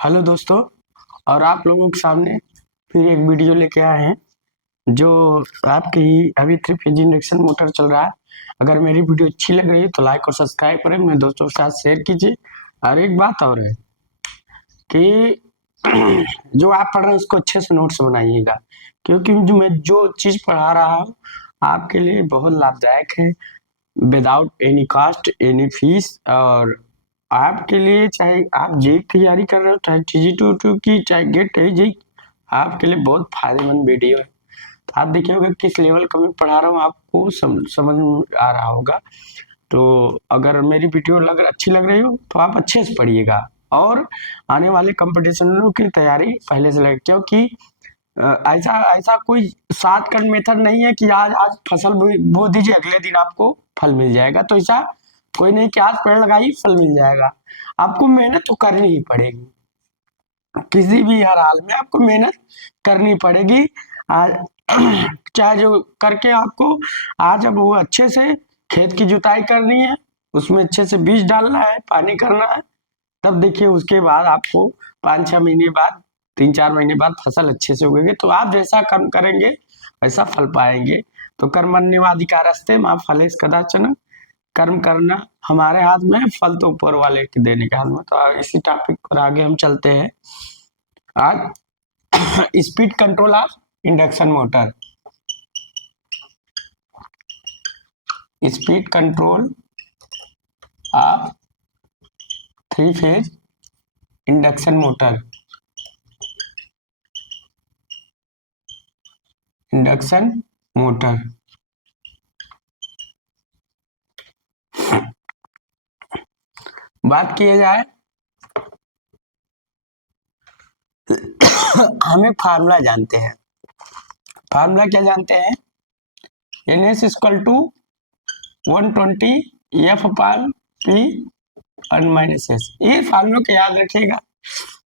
Hello दोस्तों। और आप लोगों के सामने फिर एक वीडियो लेके आए हैं जो आपके ही अभी 3 फेज इंडक्शन मोटर चल रहा है। अगर मेरी वीडियो अच्छी लग रही है तो लाइक और सब्सक्राइब करें, मेरे दोस्तों के साथ शेयर कीजिए। और एक बात और है कि जो आप पढ़ रहे हैं उसको अच्छे से नोट्स बनाइएगा, क्योंकि जो चीज़ पढ़ा रहा हूँ आपके लिए बहुत लाभदायक है, without any cost any fees. और आपके लिए, चाहे आप जेई की तैयारी कर रहे हो, चाहे TG2 की, चाहे गेट जेई, आपके लिए बहुत फायदेमंद वीडियो है। तो आप देखिए होगा किस लेवल का मैं पढ़ा रहा हूँ, आपको समझ में आ रहा होगा। तो अगर मेरी वीडियो अच्छी लग रही हो तो आप अच्छे से पढ़िएगा और आने वाले कंपटीशनों की तैयारी पहले से लगे, क्योंकि ऐसा ऐसा कोई शॉर्टकट मेथड नहीं है कि आज आज फसल बो दीजिए अगले दिन आपको फल मिल जाएगा। तो ऐसा कोई नहीं कि आज पेड़ लगाई फल मिल जाएगा। आपको मेहनत तो करनी ही पड़ेगी, किसी भी हर हाल में आपको मेहनत करनी पड़ेगी। आज चाहे जो करके आपको आज अब वो अच्छे से खेत की जुताई करनी है, उसमें अच्छे से बीज डालना है, पानी करना है। तब देखिए उसके बाद आपको 5-6 महीने बाद, 3-4 महीने बाद फसल अच्छे से उगेगी। तो आप जैसा कर्म करेंगे वैसा फल पाएंगे। तो कर्मण्येवाधिकारस्ते मां फलेषु कदाचन, कर्म करना हमारे हाथ में, फल तो ऊपर वाले के देने के हाथ में। तो इसी टॉपिक पर आगे हम चलते हैं। आज speed control of induction motor, speed control of 3 phase induction motor, induction motor. बात किए जाए हमें फार्मूला जानते हैं। फार्मूला क्या जानते हैं? NS equal to 120 F/P1-S। ये फार्मूले को याद रखिएगा,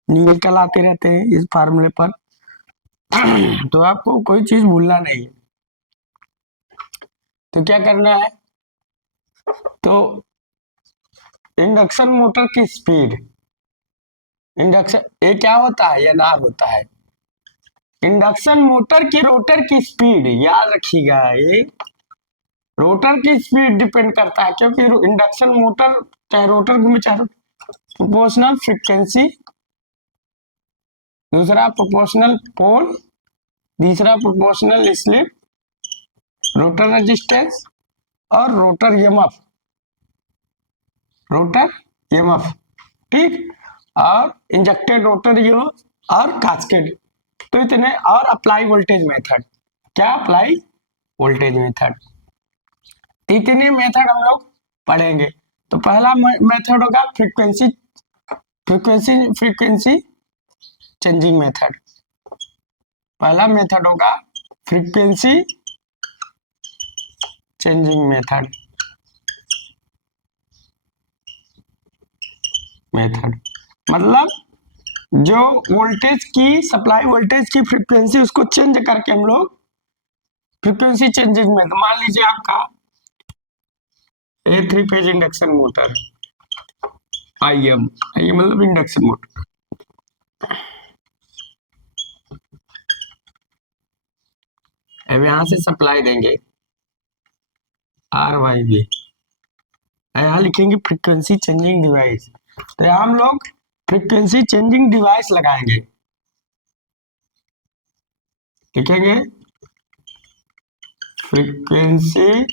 न्यूमेरिकल आते रहते हैं इस फार्मूले पर। तो आपको कोई चीज भूलना नहीं है। तो क्या करना है? तो इंडक्शन मोटर की स्पीड, इंडक्शन ये क्या होता है? NR होता है। इंडक्शन मोटर की रोटर की स्पीड याद रखिएगा, ये रोटर की स्पीड डिपेंड करता है, क्योंकि इंडक्शन मोटर चाहे रोटर घूमे चाहे प्रोपोर्शनल फ्रीक्वेंसी, दूसरा प्रोपोर्शनल पोल, तीसरा प्रोपोर्शनल स्लिप, रोटर रेजिस्टेंस और रोटर EMF, रोटर EMF, ठीक। और इंजेक्टेड रोटर EMF और कास्केड। तो इतने, और अप्लाई वोल्टेज मेथड, क्या अप्लाई वोल्टेज मेथड, इतने मेथड हम लोग पढ़ेंगे। तो पहला मेथड होगा frequency frequency frequency changing method. पहला मेथड होगा फ्रीक्वेंसी चेंजिंग मेथड। मतलब जो वोल्टेज की, सप्लाई वोल्टेज की फ्रीक्वेंसी, उसको चेंज करके हम लोग फ्रीक्वेंसी चेंजिंग मेथड। मान लीजिए आपका ये 3 फेज इंडक्शन मोटर IM, मतलब इंडक्शन मोटर। अब यहां से सप्लाई देंगे RYB, यहाँ लिखेंगे फ्रीक्वेंसी चेंजिंग डिवाइस। तो यहाँ हम लोग फ्रीक्वेंसी चेंजिंग डिवाइस लगाएंगे, लिखेंगे फ्रीक्वेंसी,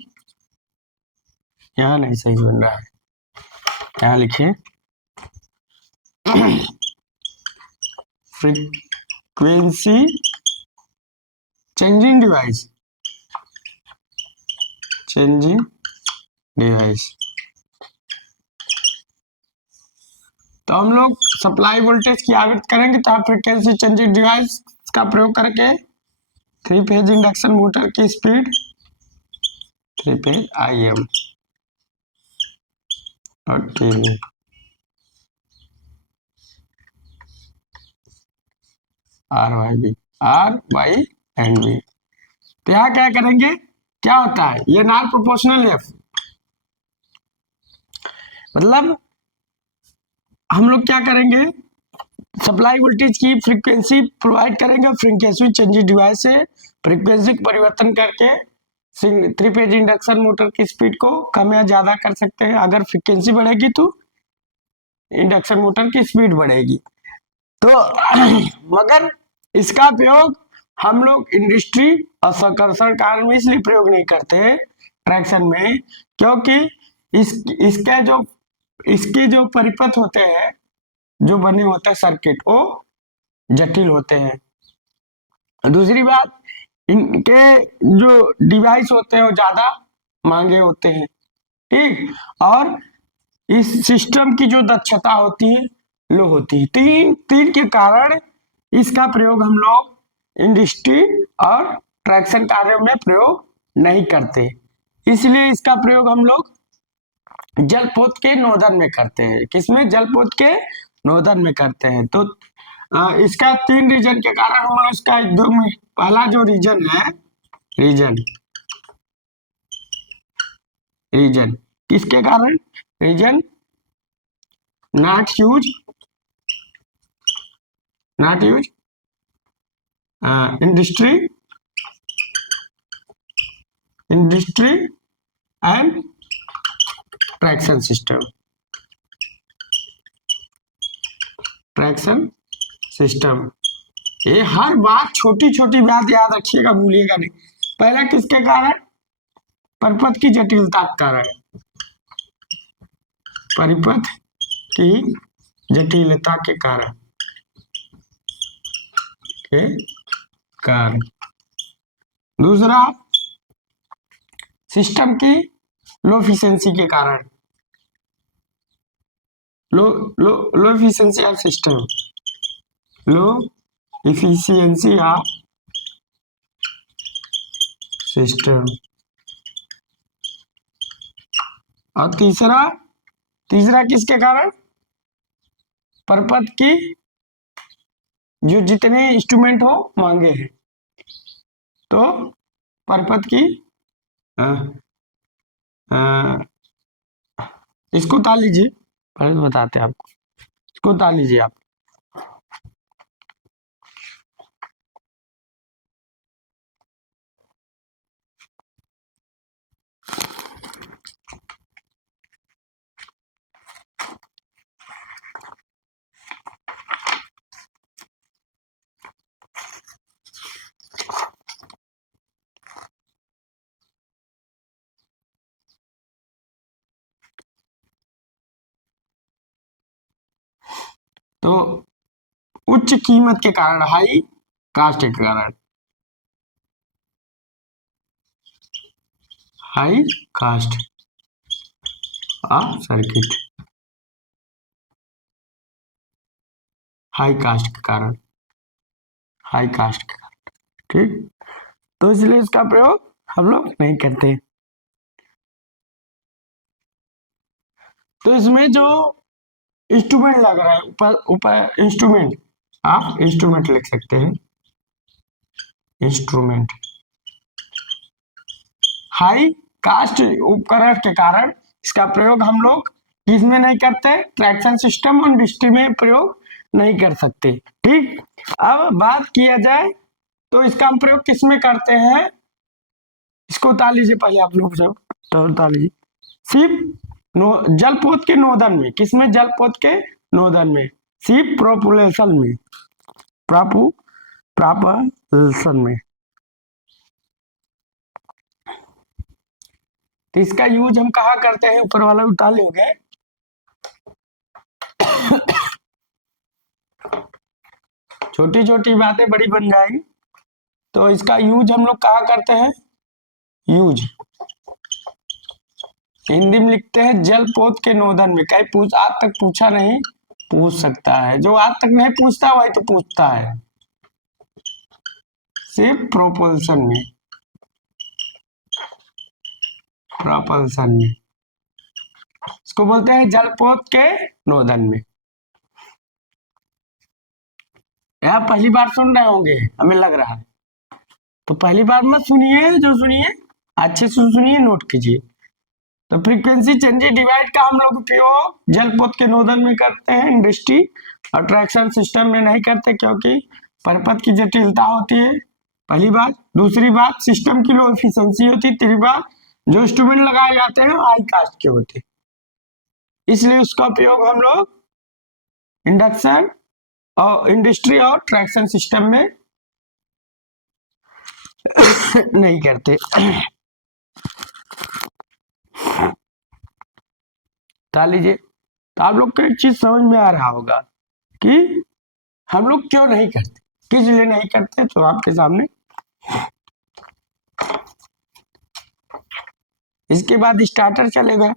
यहाँ नहीं सही बन रहा है, यहाँ लिखिए frequency changing device, changing device. तो हम लोग सप्लाई वोल्टेज की आवृत्ति करेंगे, तो आप फ्रीक्वेंसी चेंजिंग डिवाइस का प्रयोग करके 3 फेज इंडक्शन मोटर की स्पीड 3 फेज IM और TV RYB। तो यहाँ क्या करेंगे, क्या होता है ये नॉन प्रोपोर्शनल F, मतलब हम लोग क्या करेंगे, सप्लाई वोल्टेज की फ्रीक्वेंसी प्रोवाइड करेंगे फ्रीक्वेंसी चेंजिंग डिवाइस से फ्रीक्वेंसी परिवर्तन करके थ्री फेज इंडक्शन मोटर की स्पीड को कम या ज्यादा कर सकते हैं। अगर फ्रीक्वेंसी बढ़ेगी तो इंडक्शन मोटर की स्पीड बढ़ेगी। तो मगर इसका प्रयोग हम लोग इंडस्ट्री और संकर्षण कार्य में इसलिए प्रयोग नहीं करते ट्रैक्शन में, क्योंकि इसके जो परिपथ होते हैं, जो बने होते हैं सर्किट, वो जटिल होते हैं। दूसरी बात, इनके जो डिवाइस होते हैं वो ज्यादा महंगे होते हैं, ठीक। और इस सिस्टम की जो दक्षता होती है लो होती है। तीन के कारण इसका प्रयोग हम लोग इंडस्ट्री और ट्रैक्शन कार्यों में प्रयोग नहीं करते। इसलिए इसका प्रयोग हम लोग जलपोत के नोदन में करते हैं। किसमें? जलपोत के नोदन में करते हैं। तो इसका 3 रीजन के कारण हम लोग इसका एकदम पहला जो रीजन है, रीजन किसके कारण? Reason not use industry and traction system. ये हर बात छोटी छोटी बात याद रखिएगा, भूलिएगा नहीं। पहला किसके कारण? परिपथ की जटिलता के कारण, परिपथ की जटिलता के कारण दूसरा, सिस्टम की लो एफिशिएंसी के कारण, लो efficiency of system, low efficiency of system. और तीसरा किसके कारण? परिपथ की जो जितने इंस्ट्रूमेंट हो महंगे हैं, तो परिपथ की इसको ताल लीजिए, पहले तो बताते हैं आपको, इसको ताल लीजिए आप। तो उच्च कीमत के कारण, हाई कास्ट के कारण, high cast of circuit, high cast के कारण, ठीक। तो इसलिए इसका प्रयोग हम लोग नहीं करते। तो इसमें जो इंस्ट्रूमेंट लग रहा है, ऊपर इंस्ट्रूमेंट, आप इंस्ट्रूमेंट लिख सकते हैं, इंस्ट्रूमेंट। हाई कास्ट उपकरण के कारण इसका प्रयोग हम लोग किसमें नहीं करते? ट्रैक्शन सिस्टम और इंडस्ट्री में प्रयोग नहीं कर सकते, ठीक। अब बात किया जाए तो इसका हम प्रयोग किसमें करते हैं, इसको उतार लीजिए पहले आप लोग सब, तो उतार लीजिए। सिर्फ जलपोत के नोदन में, किसमें? जलपोत के नोदन में, सिर्फ प्रोपल्शन में, प्रोपल्शन में। तो इसका यूज हम कहा करते हैं? ऊपर वाला उतार लोगे, छोटी छोटी बातें बड़ी बन जाएंगी। तो इसका यूज हम लोग कहा करते हैं? यूज हिंदी में लिखते हैं जलपोत के नोदन में। कहीं आज तक पूछा नहीं, पूछ सकता है। जो आज तक नहीं पूछता वही तो पूछता है। सिर्फ प्रोपल्शन में, इसको बोलते हैं जलपोत के नोदन में। आप पहली बार सुन रहे होंगे, हमें लग रहा है, तो पहली बार मत सुनिए, जो सुनिए अच्छे से सुनिए, नोट कीजिए। तो फ्रीक्वेंसी चेंजिंग डिवाइस का हम लोग उपयोग जलपोत के नोजल में करते हैं, इंडस्ट्री और ट्रैक्शन सिस्टम में नहीं करते क्योंकि परपथ की जटिलता होती है, पहली बात। दूसरी बात, सिस्टम की लो एफिशिएंसी होती है। तीसरी बात, जो इंस्ट्रूमेंट लगाए जाते हैं हाई कास्ट के होते हैं, इसलिए उसका उपयोग हम लोग इंडक्शन और इंडस्ट्री और ट्रैक्शन सिस्टम में नहीं करते। लीजिए, तो आप लोग को एक चीज समझ में आ रहा होगा कि हम लोग क्यों नहीं करते, किस लिए नहीं करते। तो आपके सामने इसके बाद स्टार्टर चलेगा।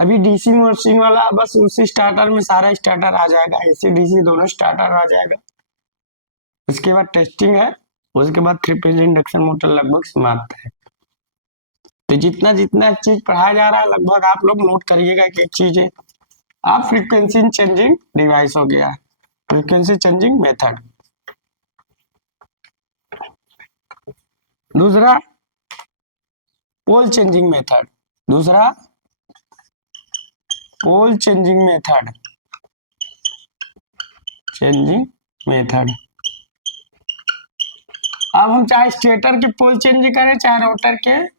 अभी डीसी मशीन वाला बस उसी स्टार्टर में सारा स्टार्टर आ जाएगा, एसी डीसी दोनों स्टार्टर आ जाएगा। उसके बाद टेस्टिंग है, उसके बाद 3 फेज इंडक्शन मोटर लगभग समाप्त है। तो जितना जितना चीज पढ़ाया जा रहा है लगभग आप लोग नोट करिएगा कि एक चीज है। आप फ्रीक्वेंसी चेंजिंग डिवाइस हो गया, फ्रीक्वेंसी चेंजिंग मेथड। दूसरा पोल चेंजिंग मेथड, दूसरा पोल चेंजिंग मेथड, चेंजिंग मेथड। अब हम चाहे स्टेटर के पोल चेंज करें चाहे रोटर के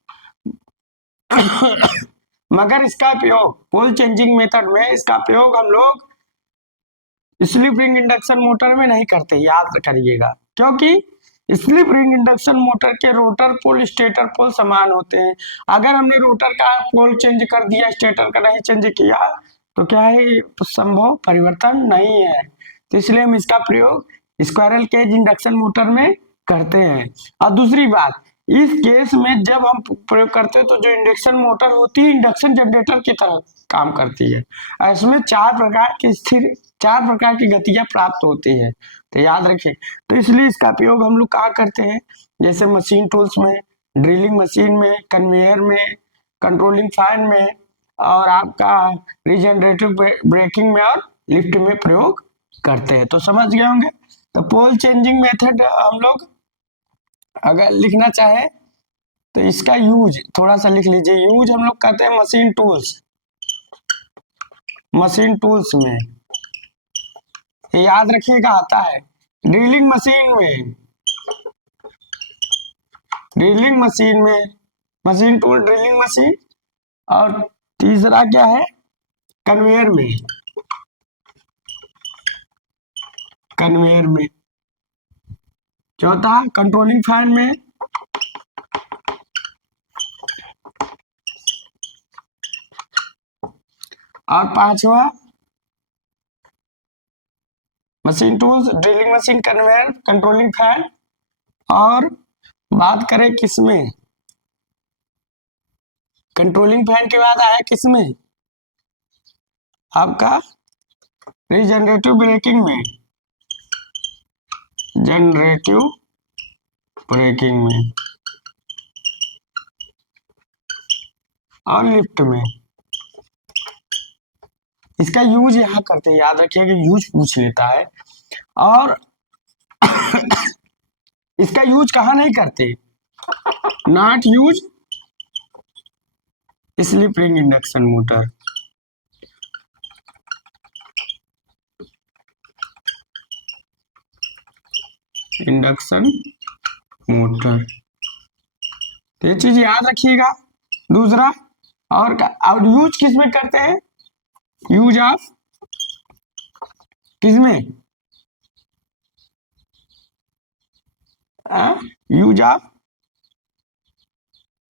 मगर इसका उपयोग पोल चेंजिंग मेथड में इसका उपयोग हम लोग स्लिप रिंग इंडक्शन मोटर में नहीं करते, याद करिएगा। क्योंकि स्लिप रिंग इंडक्शन मोटर के रोटर पोल स्टेटर पोल समान होते हैं। अगर हमने रोटर का पोल चेंज कर दिया, स्टेटर का नहीं चेंज किया, तो क्या है, संभव परिवर्तन नहीं है। तो इसलिए हम इसका प्रयोग स्क्वायरल केज इंडक्शन मोटर में करते हैं। और दूसरी बात, इस केस में जब हम प्रयोग करते हैं तो जो इंडक्शन मोटर होती है इंडक्शन जनरेटर की तरह काम करती है। इसमें 4 प्रकार की गतियां प्राप्त होती है, तो याद रखिए। तो इसलिए इसका उपयोग हम लोग कहाँ करते हैं, जैसे मशीन टूल्स में, ड्रिलिंग मशीन में, कन्वेयर में, कंट्रोलिंग फैन में, और आपका रिजनरेटिव ब्रेकिंग में और लिफ्ट में प्रयोग करते हैं। तो समझ गए होंगे। तो पोल चेंजिंग मेथड हम लोग अगर लिखना चाहे तो इसका यूज थोड़ा सा लिख लीजिए। यूज हम लोग करते हैं मशीन टूल्स में, याद रखिएगा आता है। ड्रिलिंग मशीन में, मशीन टूल ड्रिलिंग मशीन। और तीसरा क्या है, कन्वेयर में। चौथा कंट्रोलिंग फैन में। और पांचवा machine tools, drilling machine, conveyor, controlling fan. और बात करें किसमें, कंट्रोलिंग फैन के बाद आया किसमें, आपका रिजनरेटिव ब्रेकिंग में, और लिफ्ट में। इसका यूज यहाँ करते हैं, याद रखिए कि यूज पूछ लेता है। और इसका यूज कहाँ नहीं करते, not use slip ring induction motor. तो ये चीज याद रखिएगा। दूसरा और यूज किस में करते हैं, यूज ऑफ किसमें, use of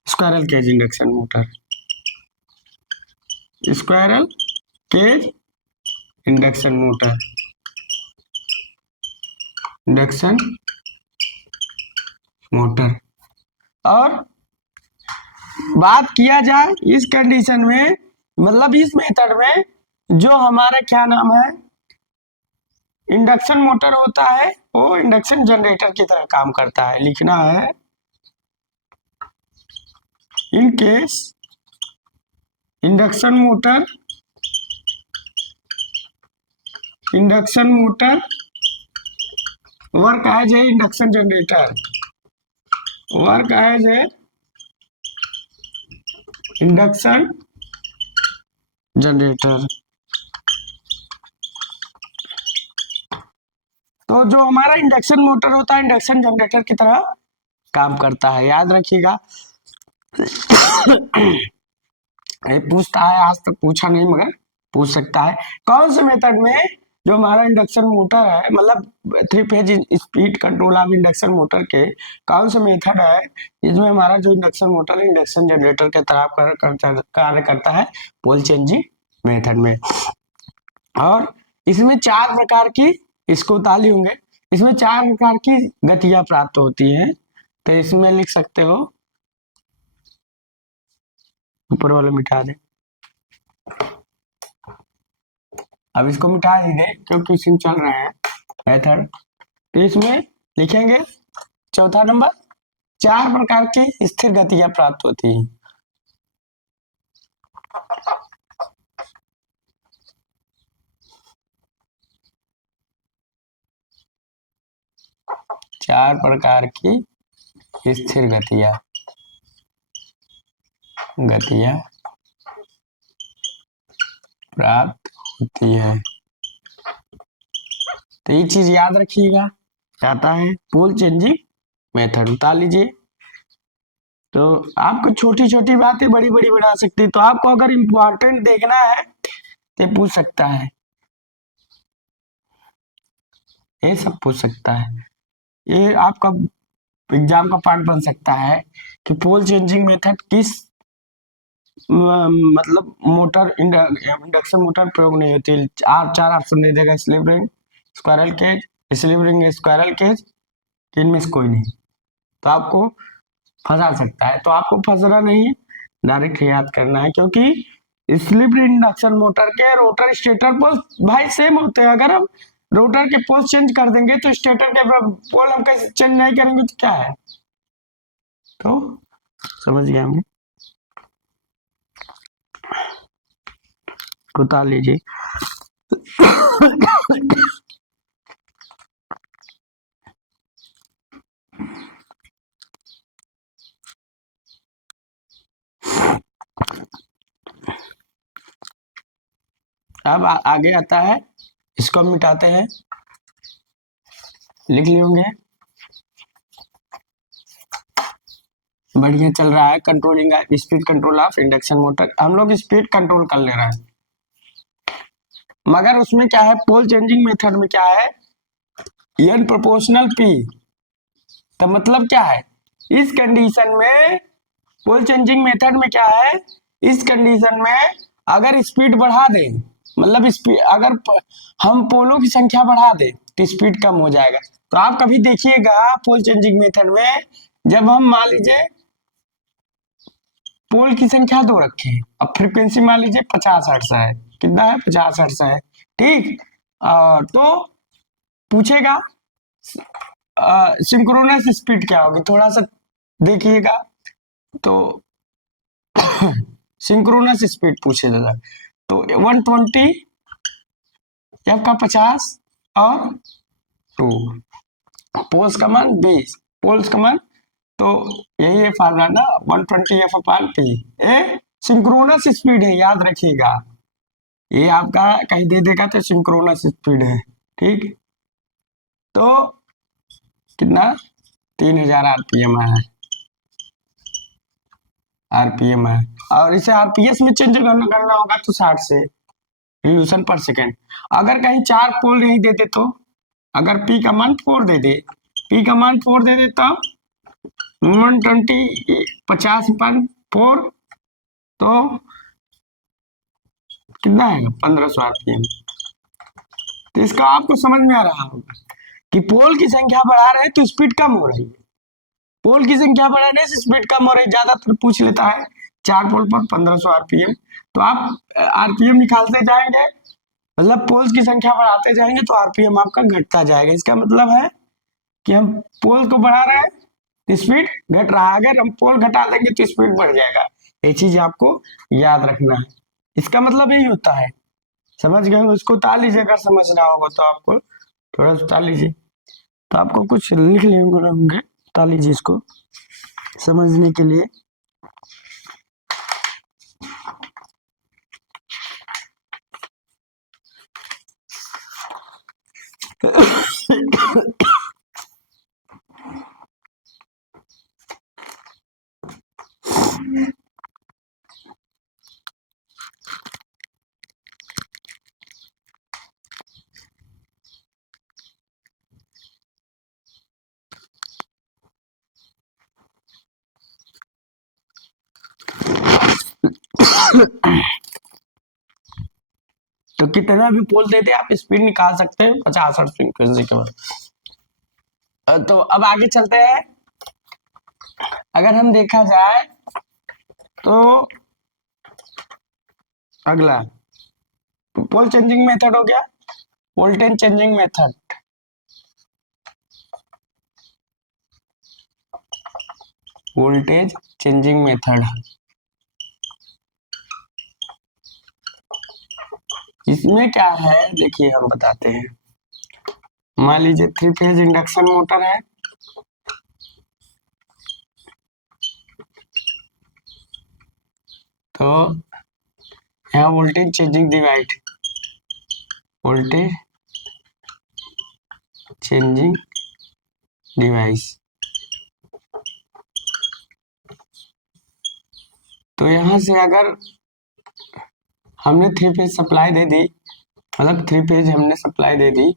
squirrel cage induction motor, squirrel cage induction motor, और बात किया जाए इस कंडीशन में, मतलब इस मेथड में जो हमारा क्या नाम है इंडक्शन मोटर होता है वो इंडक्शन जनरेटर की तरह काम करता है। लिखना है, in case induction motor work as a induction generator, work as a induction generator. तो जो हमारा इंडक्शन मोटर होता है इंडक्शन जनरेटर की तरह काम करता है, याद रखिएगा। ये पूछता है, आज तक पूछा नहीं मगर पूछ सकता है। कौन से मेथड में जो हमारा इंडक्शन मोटर है, मतलब 3 phase speed control of induction motor के कौन सा मेथड है इसमें हमारा जो इंडक्शन मोटर इंडक्शन जनरेटर के तरह कार्य करता है, पोल चेंजिंग मेथड में। और इसमें 4 प्रकार की, इसको ताली होंगे, इसमें 4 प्रकार की गतियां प्राप्त होती हैं। तो इसमें लिख सकते हो, ऊपर वाले मिटा दे, अब इसको मिटा देंगे क्योंकि इसमें चल रहे हैं मेथड। तो इसमें लिखेंगे चौथा नंबर, 4 प्रकार की स्थिर गतियां प्राप्त होती हैं। चार प्रकार की स्थिर गतियां प्राप्त होती है। तो ये चीज याद रखिएगा, आता है पोल चेंजिंग मेथड, उतार लीजिए। तो आपको छोटी छोटी बातें बड़ी बड़ी बना सकती है, तो आपको अगर इम्पोर्टेंट देखना है तो पूछ सकता है, ये सब पूछ सकता है। ये आपका एग्जाम का पार्ट बन सकता है कि पोल चेंजिंग मेथड किस मतलब मोटर इंडक्शन मोटर प्रयोग नहीं होती। चार ऑप्शन दे देगा, slip ring, squirrel cage, slip ring squirrel cage, इनमें से कोई नहीं। तो आपको फंसा सकता है, तो आपको फंसना नहीं है, डायरेक्ट याद करना है। क्योंकि स्लिप रिंग इंडक्शन मोटर के रोटर स्टेटर पोल भाई सेम होते हैं। अगर हम रोटर के पोल चेंज कर देंगे तो स्टेटर के पोल हम कैसे चेंज नहीं करेंगे तो क्या है। तो समझ गए हम, उतार लीजिए। अब आगे आता है, इसको हम मिटाते हैं, लिख लिए होंगे। बढ़िया चल रहा है controlling speed control of induction motor, हम लोग स्पीड कंट्रोल कर ले रहे हैं। मगर उसमें क्या है, पोल चेंजिंग मेथड में क्या है, n प्रोपोर्शनल p। तो मतलब क्या है, इस कंडीशन में पोल चेंजिंग मेथड में क्या है, इस कंडीशन में अगर स्पीड बढ़ा दें, मतलब स्पीड अगर हम पोलों की संख्या बढ़ा दें तो स्पीड कम हो जाएगा। तो आप कभी देखिएगा पोल चेंजिंग मेथड में, जब हम मान लीजिए पोल की संख्या 2 रखे, अब फ्रीक्वेंसी मान लीजिए 50 हर्ट्ज है, कितना है 50 हर्ट्ज है, ठीक। तो पूछेगा सिंक्रोनस स्पीड क्या होगी, थोड़ा सा देखिएगा। तो सिंक्रोनस स्पीड पूछे दादा, तो 120 एफ का 50 और 2 पोल्स का मान 20 पोल्स का मान, तो यही है फार्मूला ना, 120 एफ अपान पी। ये सिंक्रोनस स्पीड है, याद रखिएगा। ये आपका कहीं दे देगा तो सिंक्रोनस स्पीड है, ठीक। तो कितना 3000 आरपीएम है, आरपीएम है। और इसे आरपीएस में चेंज करना होगा तो 60 से रिवोल्यूशन पर सेकेंड। अगर कहीं 4 पोल नहीं देते तो, अगर पी का मान 4 दे दे, पी का मान 4 दे दे तब 120 50/4 तो कितना है 1500 आरपीएम। तो इसका आपको समझ में आ रहा होगा कि पोल की संख्या बढ़ा रहे हैं तो स्पीड कम हो रही है, पोल की संख्या बढ़ाने से स्पीड कम हो रही है। ज्यादातर पूछ लेता है 4 पोल पर 1500 आरपीएम, तो आप आरपीएम निकालते जाएंगे, मतलब पोल्स की संख्या बढ़ाते जाएंगे तो आरपीएम आपका घटता जाएगा। इसका मतलब है कि हम पोल को बढ़ा रहे हैं तो स्पीड घट रहा है, अगर हम पोल घटा देंगे तो स्पीड बढ़ जाएगा। ये चीज आपको याद रखना है, इसका मतलब यही होता है। समझ गए, उसको उतार लीजिए, अगर समझना होगा तो आपको थोड़ा सा उतार लीजिए। तो आपको कुछ लिख लिए होंगे, उतार लीजिए इसको समझने के लिए। तो कितना भी पोल देते आप स्पीड निकाल सकते हैं 50 हर्ट्ज फ्रीक्वेंसी के बाद। तो अब आगे चलते हैं। अगर हम देखा जाए तो अगला पोल चेंजिंग मेथड हो गया, voltage changing method. Voltage changing method इसमें क्या है देखिए, हम बताते हैं। मान लीजिए 3 फेज इंडक्शन मोटर है, तो यहाँ voltage changing divide, voltage changing device. तो यहाँ से अगर हमने 3 फेज सप्लाई दे दी, मतलब 3 फेज हमने सप्लाई दे दी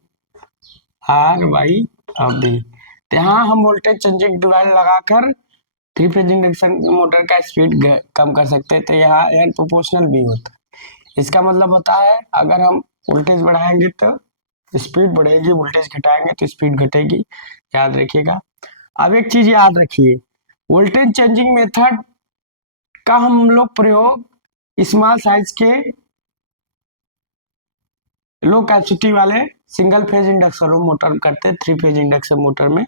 आर वाई अब दी, तो यहाँ हम वोल्टेज चेंजिंग डिवाइस लगाकर 3 फेज इंडक्शन मोटर का स्पीड कम कर सकते हैं। तो यहाँ एन प्रोपोर्शनल भी होता है। इसका मतलब होता है अगर हम वोल्टेज बढ़ाएंगे तो स्पीड बढ़ेगी, वोल्टेज घटाएंगे तो स्पीड घटेगी, याद रखिएगा। अब एक चीज याद रखिए, वोल्टेज चेंजिंग मेथड का हम लोग प्रयोग स्मॉल साइज के लो कैपेसिटी वाले सिंगल फेज इंडक्शन मोटर करते, 3 फेज इंडक्शन मोटर में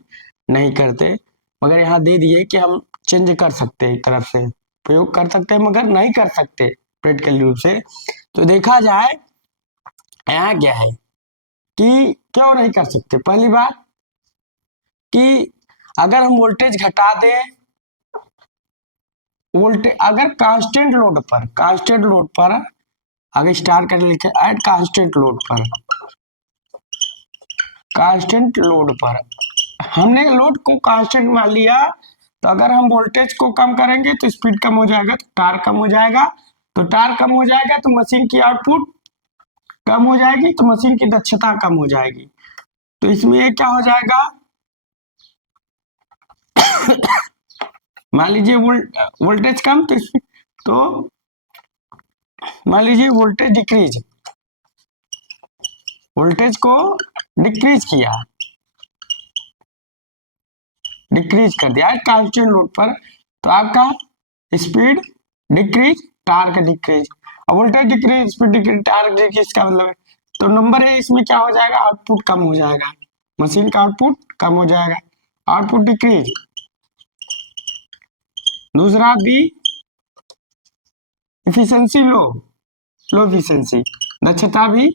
नहीं करते। मगर यहाँ दे दिए कि हम चेंज कर सकते हैं, एक तरफ से प्रयोग कर सकते हैं मगर नहीं कर सकते प्रैक्टिकल रूप से। तो देखा जाए यहाँ क्या है कि क्यों नहीं कर सकते। पहली बात कि अगर हम वोल्टेज घटा दें, वोल्टेज अगर कांस्टेंट लोड पर आगे स्टार कर लिखे एट कांस्टेंट लोड पर हमने लोड को कांस्टेंट मान लिया, तो अगर हम वोल्टेज को कम करेंगे तो स्पीड कम हो जाएगा, तो टार्क कम हो जाएगा, तो टार्क कम हो जाएगा तो मशीन की आउटपुट कम हो जाएगी, तो मशीन की दक्षता कम हो जाएगी। तो इसमें ये क्या हो जाएगा, मान लीजिए वोल्टेज कम तो मान लीजिए वोल्टेज डिक्रीज, वोल्टेज को डिक्रीज कर दिया है कांस्टेंट लोड पर, तो आपका स्पीड डिक्रीज, टार्क डिक्रीज। अब voltage decrease, speed decrease, torque decrease का मतलब है, तो नंबर है इसमें क्या हो जाएगा, आउटपुट कम हो जाएगा, मशीन का आउटपुट कम हो जाएगा, आउटपुट डिक्रीज। दूसरा बी इफिशियंसी लो इफिशियंसी, दक्षता भी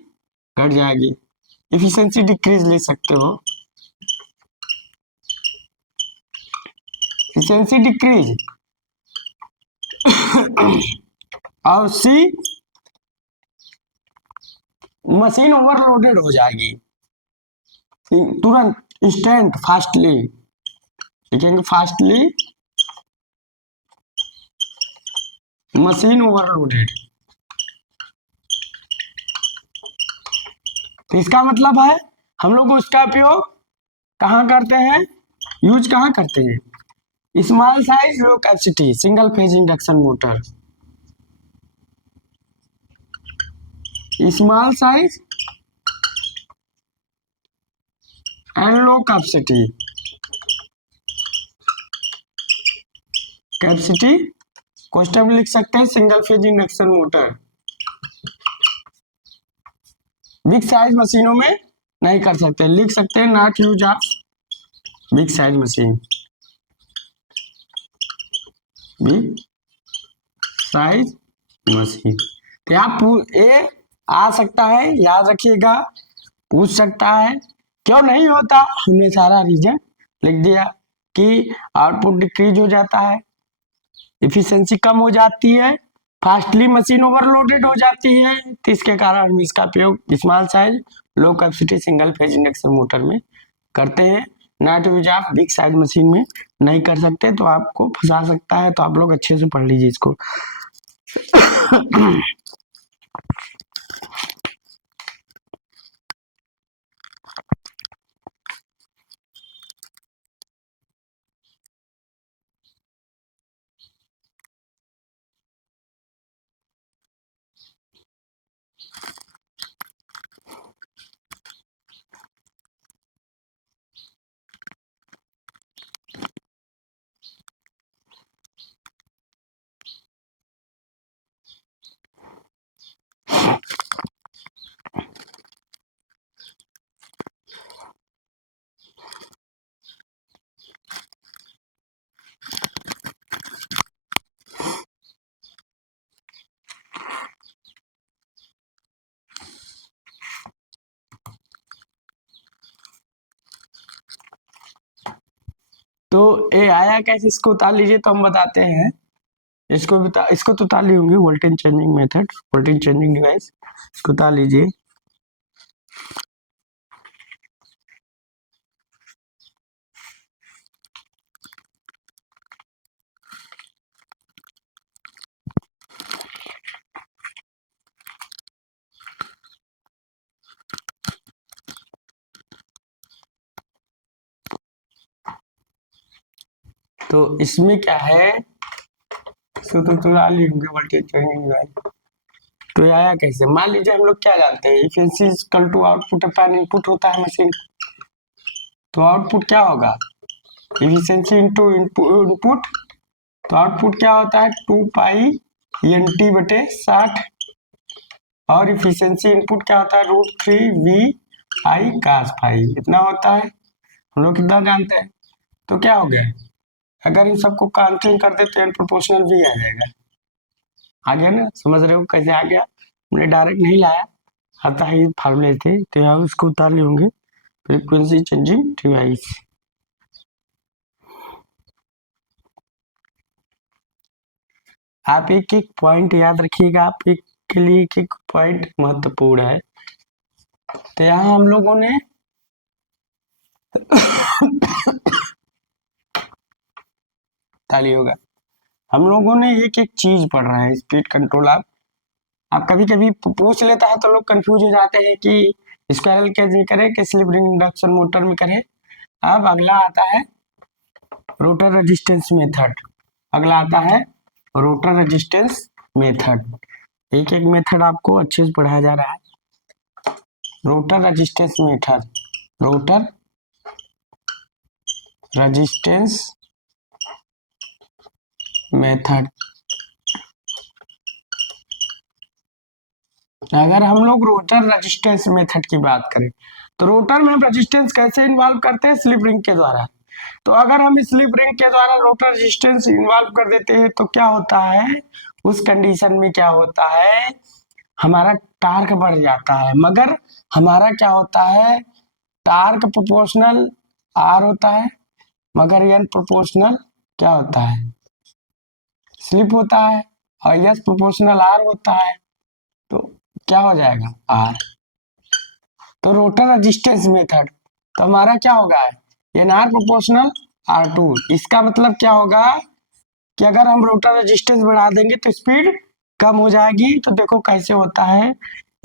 घट जाएगी, इफिशियंसी डिक्रीज ले सकते हो, इफिशियंसी डिक्रीज। और सी मशीन ओवरलोडेड हो जाएगी तुरंत, इंस्टेंट, फास्टली लिखेंगे, फास्टली मशीन ओवरलोडेड। तो इसका मतलब है हम लोग उसका उपयोग कहाँ करते हैं, यूज कहाँ करते हैं, small size low capacity single phase induction motor, small size and low capacity question में लिख सकते हैं single phase induction motor big size मशीनों में नहीं कर सकते, लिख सकते हैं not use of big size machine, big size machine. तो यहाँ ये आ सकता है, याद रखिएगा, पूछ सकता है क्यों नहीं होता, हमने सारा रीजन लिख दिया कि आउटपुट डिक्रीज हो जाता है, इफिशियंसी कम हो जाती है, फास्टली मशीन ओवरलोडेड हो जाती है, तो इसके कारण हम इसका उपयोग small size low capacity single phase induction motor में करते हैं। नॉट यूज आप बिग साइज मशीन में नहीं कर सकते, तो आपको फंसा सकता है, तो आप लोग अच्छे से पढ़ लीजिए इसको। तो ये आया कैसे, इसको उतार लीजिए तो हम बताते हैं। इसको तो उतार ली होंगी, voltage changing method, voltage changing device, इसको उतार लीजिए। तो इसमें क्या है, इसको तो उतार ली होंगी वोल्टेज चेंजिंग डिवाइस। तो ये आया कैसे, मान लीजिए हम लोग क्या जानते हैं, efficiency equal to output upon input होता है मशीन। तो आउटपुट क्या होगा, इफिशिएंसी इंटू इनपुट। तो आउटपुट क्या होता है, 2 पाई NT बटे 60। और इफिशिएंसी इनपुट क्या होता है, √3 VI cos फाई, इतना होता है। हम लोग कितना जानते हैं। तो क्या हो गया, अगर इन सबको काउंटिंग कर दे तो एन प्रोपोर्शनल भी आ जाएगा। आ गया ना, समझ रहे हो कैसे आ गया, हमने डायरेक्ट नहीं लाया, आता है फार्मूले थे, तो यहाँ उसको उतार लिए होंगे। फ्रीक्वेंसी चेंजिंग डिवाइस, आप एक एक पॉइंट याद रखिएगा, आप एक के लिए एक एक पॉइंट महत्वपूर्ण है। तो यहाँ हम लोगों ने ताली होगा, हम लोगों ने एक एक चीज पढ़ रहे हैं। स्पीड कंट्रोल आप कभी कभी पूछ लेता है तो लोग कंफ्यूज हो जाते हैं कि स्क्वायरल केज में करें कि स्लिप रिंग इंडक्शन मोटर में करें। अब अगला आता है रोटर रेजिस्टेंस मेथड, अगला आता है रोटर रेजिस्टेंस मेथड। एक एक मेथड आपको अच्छे से पढ़ाया जा रहा है। Rotor resistance method, rotor resistance method. अगर हम लोग रोटर रेजिस्टेंस मेथड की बात करें तो रोटर में हम रेजिस्टेंस कैसे इन्वॉल्व करते हैं, स्लिप रिंग के द्वारा। तो अगर हम स्लिप रिंग के द्वारा रोटर रेजिस्टेंस इन्वॉल्व कर देते हैं तो क्या होता है, उस कंडीशन में क्या होता है, हमारा टार्क बढ़ जाता है। मगर हमारा क्या होता है, टार्क प्रोपोर्शनल आर होता है, मगर एन प्रोपोर्शनल क्या होता है, स्लिप होता है। और एस प्रोपोर्शनल आर होता है, तो क्या हो जाएगा आर। तो रोटर रेजिस्टेंस मेथड, तो हमारा क्या होगा, एन आर प्रोपोर्शनल R2। इसका मतलब क्या होगा कि अगर हम रोटर रेजिस्टेंस बढ़ा देंगे तो स्पीड कम हो जाएगी। तो देखो कैसे होता है,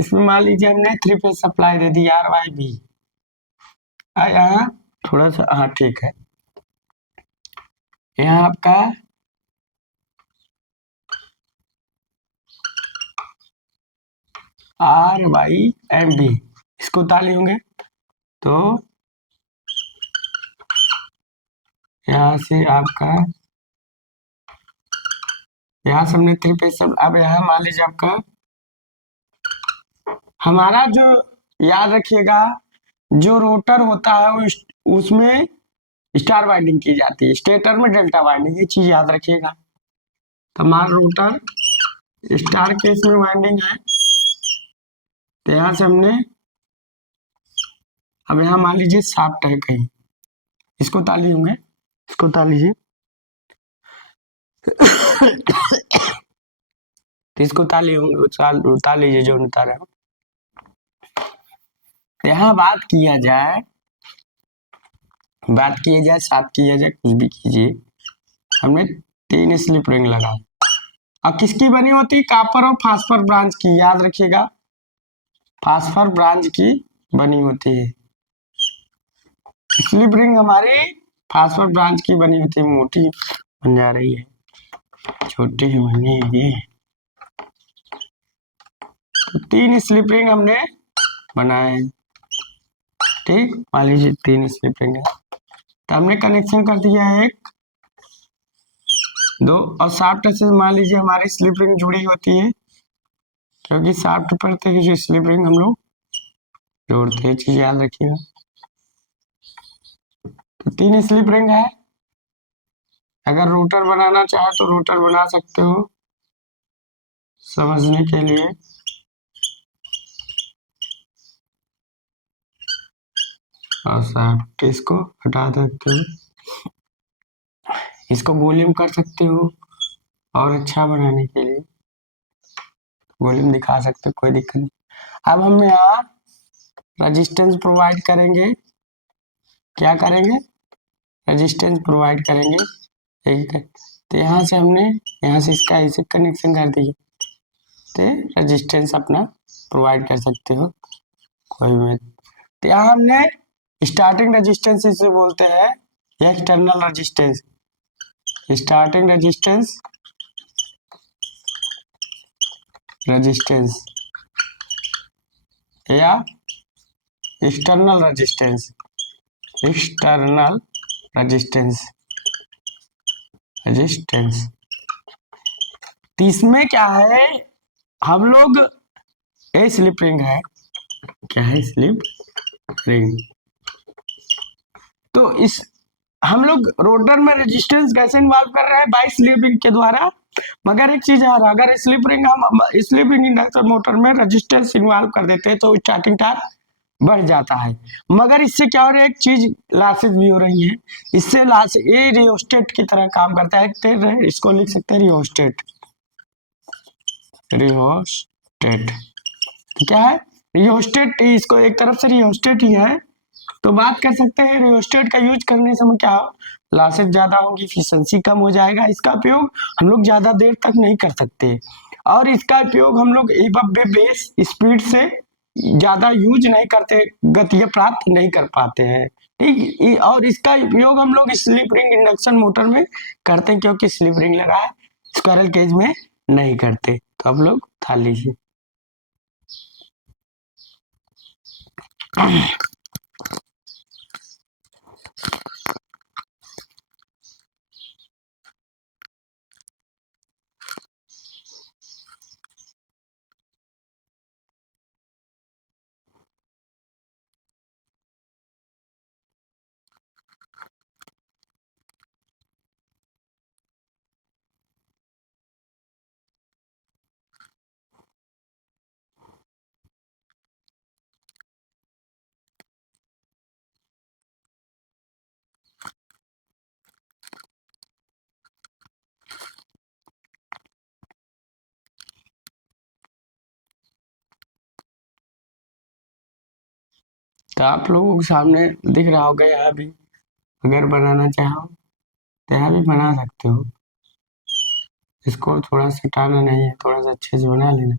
इसमें मान लीजिए हमने 3 फेज सप्लाई दे दी RYB, यहाँ थोड़ा सा, हाँ ठीक है, यहाँ आपका RYMB, इसको उतार होंगे। तो यहाँ से आपका, यहाँ से हमने 3 फेज सब, अब यहाँ मान लीजिए आपका, हमारा जो, याद रखिएगा, जो रोटर होता है वो उसमें स्टार वाइंडिंग की जाती है, स्टेटर में डेल्टा वाइंडिंग, ये चीज याद रखिएगा। तो हमारा रोटर स्टार केस में वाइंडिंग है, तो यहाँ से हमने, अब यहाँ मान लीजिए शाफ्ट है कहीं, इसको ताली होंगे, इसको ताल लीजिए। तो इसको उतार लीजिए जो उतारा हो। यहाँ बात किया जाए, साथ किया जाए, कुछ भी कीजिए, हमने 3 स्लिप रिंग लगा और किसकी बनी होती है? कॉपर और फास्फोर ब्रांच की, याद रखिएगा, फास्फोर ब्रांच की बनी होती है। स्लिप रिंग हमारी फास्फोर ब्रांच की बनी होती है। मोटी बन जा रही है, छोटी ही बनेगी। तो 3 स्लिप रिंग हमने बनाए, ठीक, मान लीजिए 3 स्लिप रिंग है, तो हमने कनेक्शन कर दिया है 1, 2 और शाफ्ट से मान लीजिए हमारी स्लिप रिंग जुड़ी होती है, क्योंकि शाफ्ट पर थे जो स्लिप रिंग हम लोग जोड़ते हैं, चीज याद रखिएगा। तो 3 स्लिप रिंग है। अगर रोटर बनाना चाहे तो रोटर बना सकते हो समझने के लिए। और शाफ्ट इसको हटा सकते हो, इसको वॉल्यूम कर सकते हो, और अच्छा बनाने के लिए वॉल्यूम दिखा सकते हो, कोई दिक्कत नहीं। अब हम यहाँ रेजिस्टेंस प्रोवाइड करेंगे, क्या करेंगे? रेजिस्टेंस प्रोवाइड करेंगे, ठीक है। तो यहाँ से हमने यहाँ से इसका ऐसे कनेक्शन कर दिए, तो रेजिस्टेंस अपना प्रोवाइड कर सकते हो कोई भी। तो यहाँ हमने स्टार्टिंग रेजिस्टेंस इसे बोलते हैं, या एक्सटर्नल रेजिस्टेंस, स्टार्टिंग रेजिस्टेंस, या external resistance, external resistance, resistance. तो इसमें क्या है, हम लोग ए स्लिप रिंग है, क्या है? Slip ring. तो इस हम लोग रोटर में रेजिस्टेंस कैसे इन्वॉल्व कर रहे हैं? बाय स्लिप रिंग के द्वारा। मगर एक चीज है, अगर स्लिप रिंग हम स्लिप रिंग इंडक्शन मोटर में रेजिस्टेंस इन्वॉल्व कर देते हैं तो स्टार्टिंग टॉर्क बढ़ जाता है। मगर इससे क्या हो रहा है, एक चीज लॉसेस भी हो रही है, इससे लॉस ये रियोस्टेट की तरह काम करता है। इसको लिख सकते हैं रियोस्टेट, रियोस्टेट क्या है? रियोस्टेट, इसको एक तरफ से रियोस्टेट ही है। तो बात कर सकते हैं रियोस्टेट का यूज करने से क्या लॉसेस ज्यादा होंगी, एफिशिएंसी कम हो जाएगा। इसका उपयोग हम लोग ज्यादा देर तक नहीं कर सकते, और इसका उपयोग हम लोग बेस स्पीड से ज्यादा यूज नहीं करते, गति प्राप्त नहीं कर पाते हैं, ठीक। और इसका उपयोग हम लोग स्लिप रिंग इंडक्शन मोटर में करते हैं, क्योंकि स्लिप रिंग लगा है, स्क्विरल केज में नहीं करते। तो आप लोग था लीजिए। तो आप लोगों के सामने दिख रहा होगा, यहाँ भी अगर बनाना चाहो तो यहाँ भी बना सकते हो। इसको थोड़ा सा हटाना नहीं है, थोड़ा सा अच्छे से बना लेना।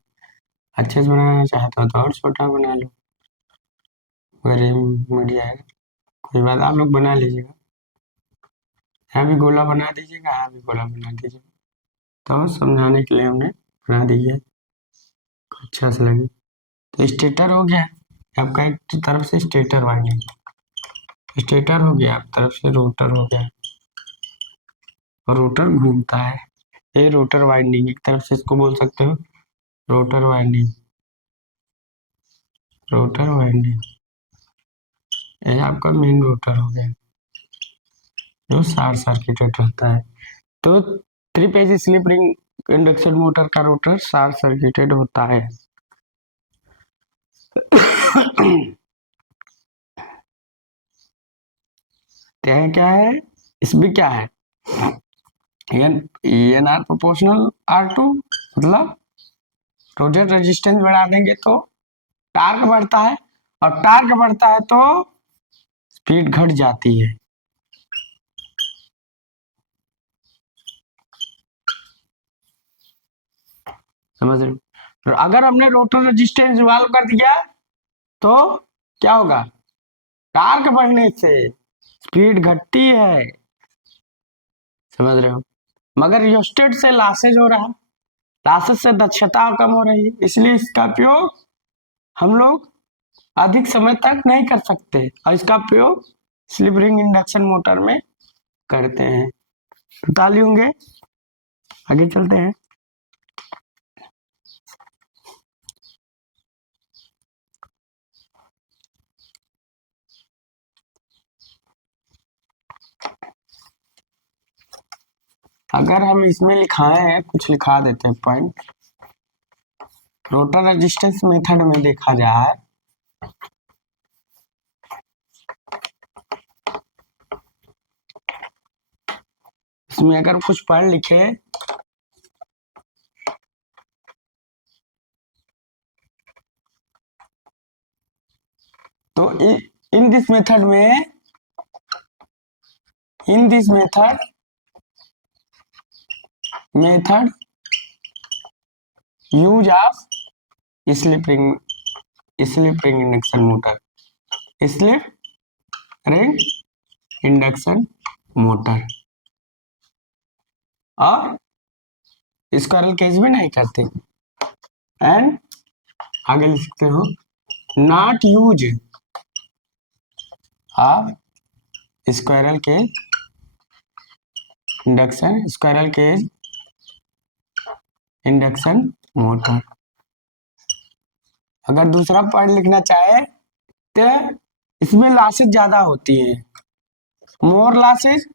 अच्छे से बनाना चाहते हो तो और छोटा बना लो, अगर ये मिट जाएगा कोई बात, आप लोग बना लीजिएगा। यहाँ भी गोला बना दीजिएगा, यहाँ भी गोला बना दीजिएगा। तो समझाने के लिए हमने बना दिया, अच्छा से लगे। तो स्टेटर हो गया आपका, एक तरफ से स्टेटर वाइंडिंग, स्टेटर हो गया, एक तरफ से रोटर हो गया, और रोटर घूमता है, ये रोटर वाइंडिंग, एक तरफ से इसको बोल सकते हो रोटर वाइंडिंग, रोटर वाइंडिंग। ये आपका मेन रोटर हो गया जो शॉर्ट सर्किटेड रहता है। तो 3 phase slip ring induction motor का रोटर शॉर्ट सर्किटेड होता है। क्या है इसमें, क्या है? एन आर प्रोपोर्शनल R2, मतलब रोटर रेजिस्टेंस बढ़ा देंगे तो टार्क बढ़ता है, और टार्क बढ़ता है तो स्पीड घट जाती है। समझ रहे हो? अगर हमने रोटर रेजिस्टेंस इवॉल्व कर दिया तो क्या होगा, टार्क बढ़ने से स्पीड घटती है। समझ रहे हो? मगर रियोस्टेट से लॉसेज हो रहा है, लॉसेज से दक्षता कम हो रही है, इसलिए इसका उपयोग हम लोग अधिक समय तक नहीं कर सकते, और इसका उपयोग स्लिप रिंग इंडक्शन मोटर में करते हैं। तो ताली होंगे, आगे चलते हैं। अगर हम इसमें लिखाए हैं, कुछ लिखा देते हैं पॉइंट। रोटर रेजिस्टेंस मेथड में देखा जाए इसमें अगर कुछ पॉइंट लिखे तो इन दिस मेथड में, in this method use of slip ring induction motor, slip ring induction motor, और स्क्विरल केज भी नहीं करते। एंड आगे लिख सकते हो, not use of squirrel cage induction motor. अगर दूसरा पॉइंट लिखना चाहे तो इसमें लॉसेज ज्यादा होती है, more losses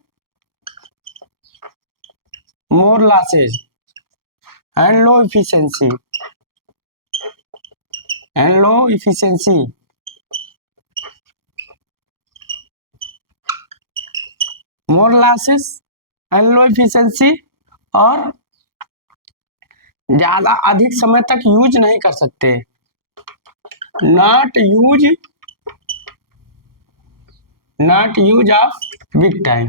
and low efficiency more losses and low efficiency, और ज्यादा अधिक समय तक यूज नहीं कर सकते। Not use of big time.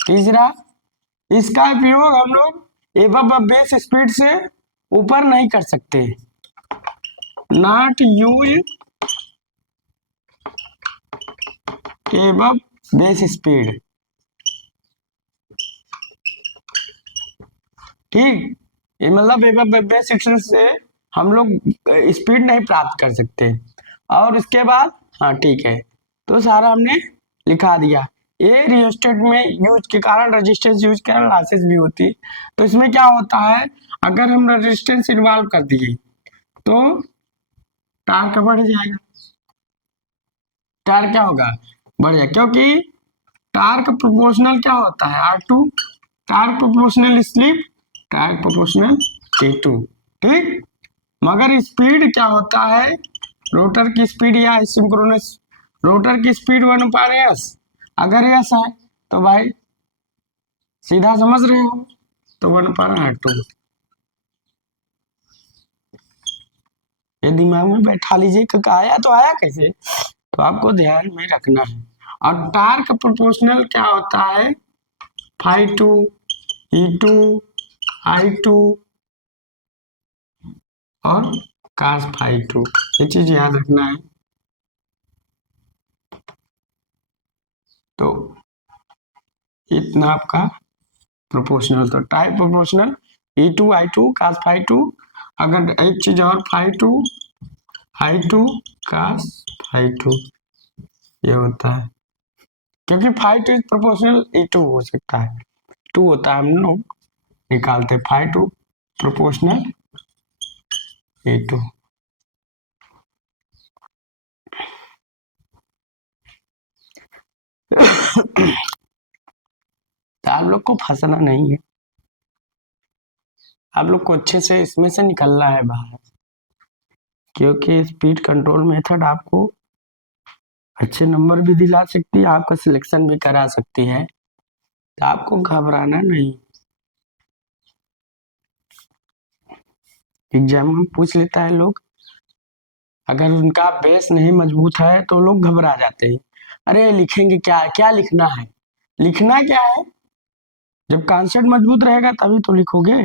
तीसरा, इसका उपयोग हम लोग एबव बेस स्पीड से ऊपर नहीं कर सकते। Not use above base speed, ठीक, ये मतलब एबव बेस स्पीड से हम लोग स्पीड नहीं प्राप्त कर सकते। और इसके बाद हाँ ठीक है, तो सारा हमने लिखा दिया। ये रियोस्टेट में यूज के कारण, रेजिस्टेंस यूज के कारण लॉसेस भी होती है। तो इसमें क्या होता है, अगर हम रेजिस्टेंस इन्वॉल्व कर दिए तो टार्क बढ़ जाएगा। टार्क क्या होगा, बढ़ जाएगा, क्योंकि टार्क प्रोपोर्शनल क्या होता है, R2, torque proportional slip, torque proportional T2, ठीक। मगर स्पीड क्या होता है, रोटर की स्पीड या सिंक्रोनस, रोटर की स्पीड 1/s, अगर यस है तो भाई सीधा समझ रहे हो, तो 1/r2। ये दिमाग में बैठा लीजिए, क्योंकि आया तो आया कैसे, तो आपको ध्यान में रखना है। और टार्क प्रोपोर्शनल क्या होता है, φ2 E2 I2 और cos φ2, ये चीज याद रखना है। तो इतना आपका प्रोपोर्शनल, तो type proportional E2 I2 cos φ2, अगर एक चीज और φ2 I2 cos φ2, ये होता है, क्योंकि φ2 प्रोपोर्शनल E2 हो सकता है, 2 होता है, हम लोग निकालते φ2 प्रोपोर्शनल E2। तो आप लोग को फंसना नहीं है, आप लोग को अच्छे से इसमें से निकलना है बाहर, क्योंकि स्पीड कंट्रोल मेथड आपको अच्छे नंबर भी दिला सकती है, आपका सिलेक्शन भी करा सकती है, तो आपको घबराना नहीं। एग्जाम में पूछ लेता है लोग, अगर उनका बेस नहीं मजबूत है तो लोग घबरा जाते हैं। अरे लिखेंगे क्या, क्या लिखना है, लिखना क्या है, जब कॉन्सेप्ट मजबूत रहेगा तभी तो लिखोगे।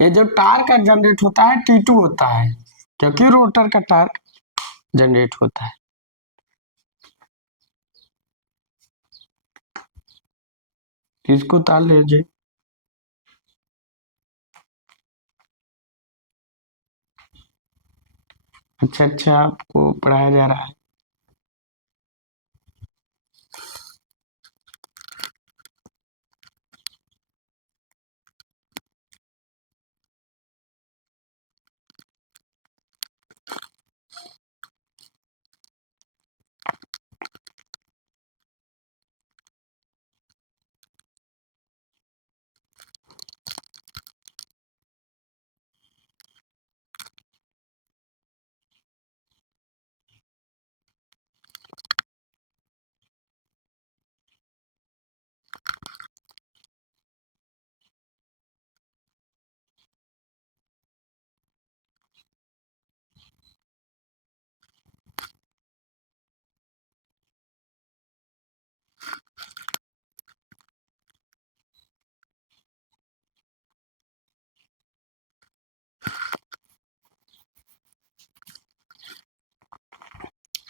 ये जो टार्क का जनरेट होता है T2 होता है, क्योंकि रोटर का टार्क जनरेट होता है। इसको ताल लीजिए। अच्छा अच्छा, आपको पढ़ाया जा रहा है।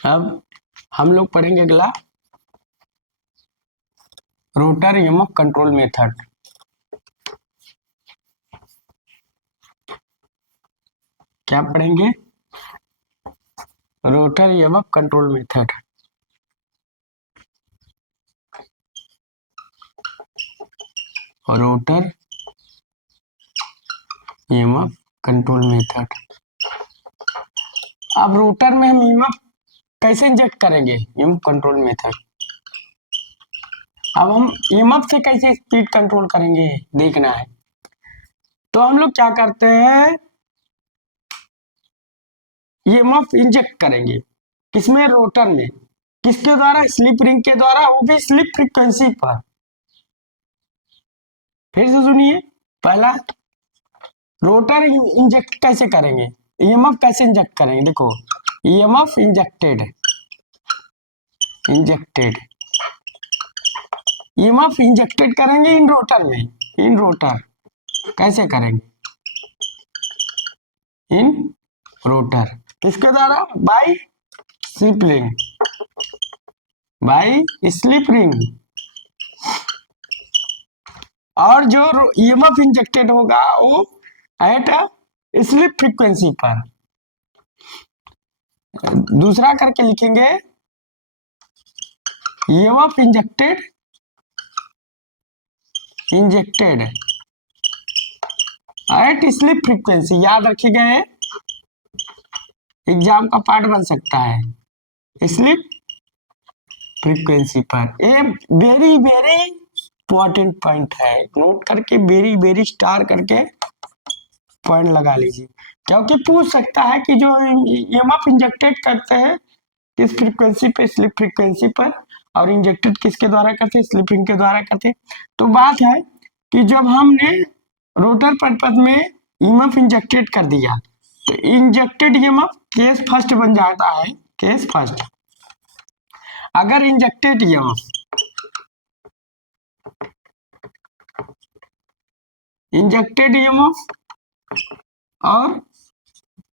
अब हम लोग पढ़ेंगे अगला रोटर ईएमएफ कंट्रोल मेथड। क्या पढ़ेंगे? Rotor EMF control method. Rotor EMF control method. अब रोटर में हम ईएमएफ कैसे इंजेक्ट करेंगे? EMF control method. अब हम ईएमएफ से कैसे स्पीड कंट्रोल करेंगे देखना है। तो हम लोग क्या करते हैं, ईएमएफ इंजेक्ट करेंगे किसमें? रोटर में। किसके द्वारा? स्लिप रिंग के द्वारा, वो भी स्लिप फ्रीक्वेंसी पर। फिर से सुनिए, पहला रोटर इंजेक्ट कैसे करेंगे, ईएमएफ कैसे इंजेक्ट करेंगे। देखो, EMF injected, injected EMF injected करेंगे इन रोटर में। इन रोटर कैसे करेंगे? इन रोटर किसके द्वारा? By slip ring, by slip ring. और जो ईएमएफ इंजेक्टेड होगा वो एट स्लिप फ्रीक्वेंसी पर। दूसरा करके लिखेंगे, EMF injected, injected at slip frequency. याद रखिएगा, एग्जाम का पार्ट बन सकता है स्लिप फ्रीक्वेंसी पर। ये वेरी वेरी इंपॉर्टेंट पॉइंट है, नोट करके वेरी वेरी स्टार करके पॉइंट लगा लीजिए, क्योंकि पूछ सकता है कि जो ईएमएफ इंजेक्टेड करते हैं किस फ्रीक्वेंसी पे? स्लिप फ्रीक्वेंसी पर। और इंजेक्टेड किसके द्वारा करते हैं? स्लिप रिंग के द्वारा करते हैं। तो बात है कि जब हमने रोटर पर्पज में ईएमएफ इंजेक्टेड कर दिया तो इंजेक्टेड ईएमएफ केस फर्स्ट बन जाता है, केस फर्स्ट। अगर इंजेक्टेड ईएमएफ, इंजेक्टेड ईएमएफ और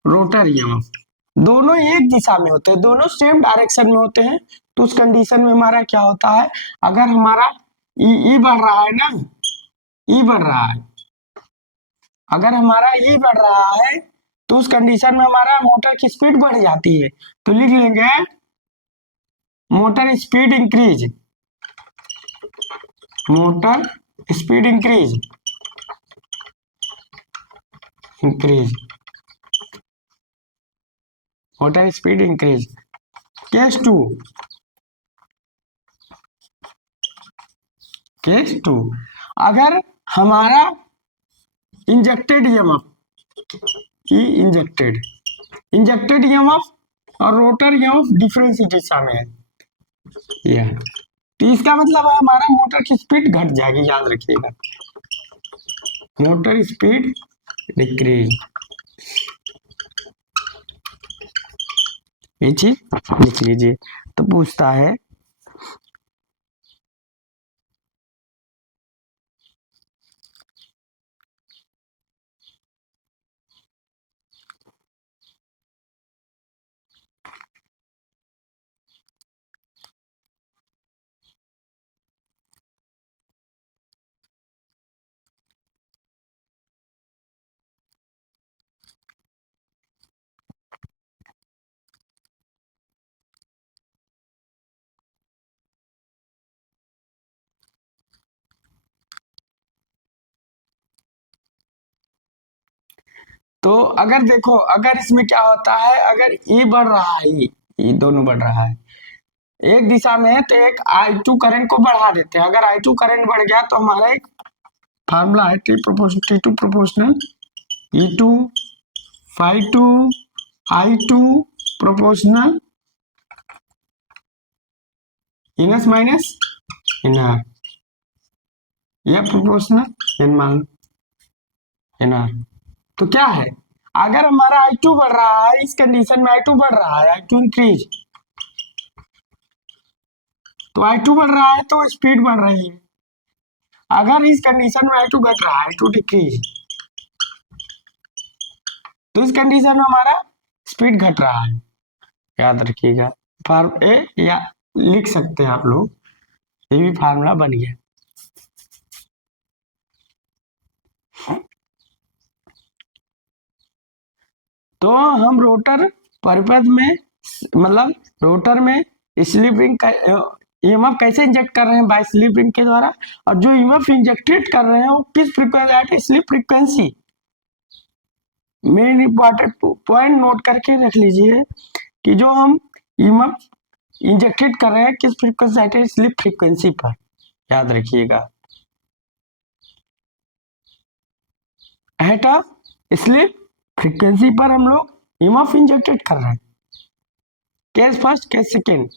रोटर ईएमएफ दोनों एक दिशा में होते हैं, दोनों सेम डायरेक्शन में होते हैं, तो उस कंडीशन में हमारा क्या होता है, अगर हमारा ई बढ़ रहा है ना, ई बढ़ रहा है, अगर हमारा ई बढ़ रहा है तो उस कंडीशन में हमारा मोटर की स्पीड बढ़ जाती है। तो लिख लेंगे motor speed increase, motor speed increase, increase motor speed increase. Case two, case two, अगर हमारा injected EMF, E injected, injected EMF और रोटर ईएमएफ डिफरेंस दिशा में है, यह, तो इसका मतलब हमारा मोटर की स्पीड घट जाएगी, याद रखिएगा, मोटर स्पीड डिक्रीज, ये चीज लिख लीजिए। तो पूछता है तो अगर देखो, अगर इसमें क्या होता है, अगर ये बढ़ रहा है, ये दोनों बढ़ रहा है एक दिशा में है, तो एक I2 करंट को बढ़ा देते हैं। अगर I2 करंट बढ़ गया तो हमारा एक फार्मूला है T2 proportional E2 phi2 I2 proportional इनस माइनस इनर, यह प्रोपोर्शनल एन मान इनर। तो क्या है, अगर हमारा I2 बढ़ रहा है, इस कंडीशन में I2 बढ़ रहा है, I2 इंक्रीज, तो I2 बढ़ रहा है तो स्पीड बढ़ रही है। अगर इस कंडीशन में I2 घट रहा है, I2 डिक्रीज, तो इस कंडीशन में हमारा स्पीड घट रहा है, याद रखिएगा। फॉर्म ए या लिख सकते हैं आप लोग, ये भी फार्मूला बन गया। तो हम रोटर परिपथ में, मतलब रोटर में स्लिप रिंग का ईएमएफ कैसे इंजेक्ट कर रहे हैं, बाय स्लिप रिंग के द्वारा, और जो ईएमएफ इंजेक्टेड कर रहे हैं वो किस frequency, slip frequency. Main important point note करके रख लीजिए कि जो हम ईएमएफ इंजेक्टेड कर रहे हैं किस फ्रीक्वेंसी, स्लिप फ्रीक्वेंसी पर, याद रखिएगा, एट स्लिप फ्रीक्वेंसी पर हम लोग ईएमएफ इंजेक्टेड कर रहे हैं। Case first, case second.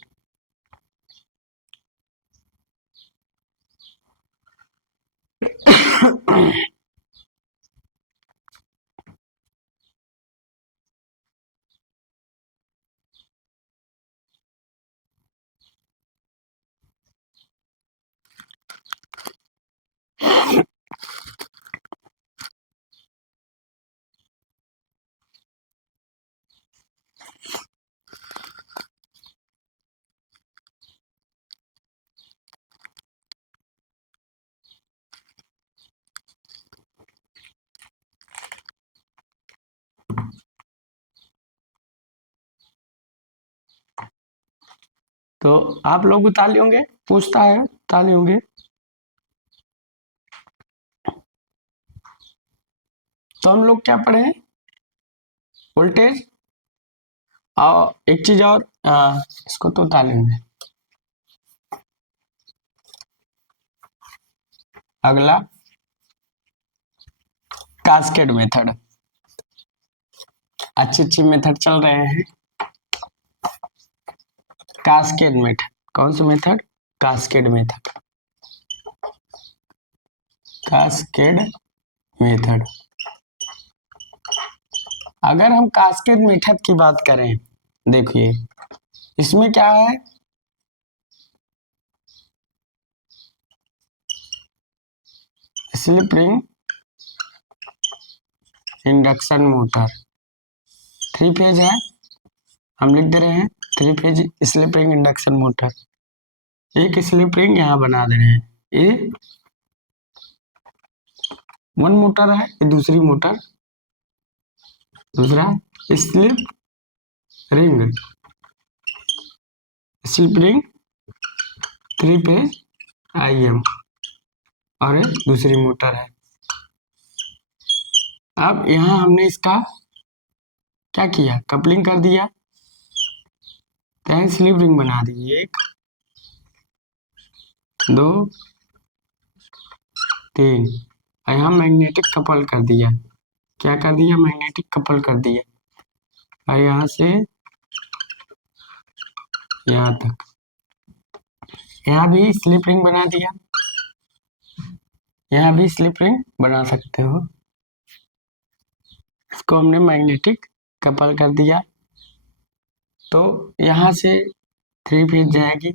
तो आप लोग उतार होंगे, पूछता है उतार होंगे। तो हम लोग क्या पढ़े, वोल्टेज, और एक चीज और, इसको तो उतार लेंगे। अगला कास्केड मेथड, अच्छी अच्छी मेथड चल रहे हैं। कास्केड मेथड, कौन सा method, cascade method, cascade method. अगर हम कास्केड मेथड की बात करें, देखिए इसमें क्या है, slip ring induction motor, 3 phase है, हम लिख दे रहे हैं 3 phase slip ring induction motor. एक स्लिप रिंग यहाँ बना दे रहे हैं, ये वन मोटर है, ये दूसरी मोटर, दूसरा slip ring, slip ring 3 phase IM, और ये दूसरी मोटर है। अब यहाँ हमने इसका क्या किया, कपलिंग कर दिया, तो स्लिप रिंग बना दी, 1 2 3, और यहाँ मैग्नेटिक कपल कर दिया, क्या कर दिया, मैग्नेटिक कपल कर दिया, और यहाँ से यहाँ तक यहाँ भी स्लिप रिंग बना दिया, यहाँ भी स्लिप रिंग बना सकते हो। इसको हमने मैग्नेटिक कपल कर दिया, तो यहाँ से 3 फेज जाएगी।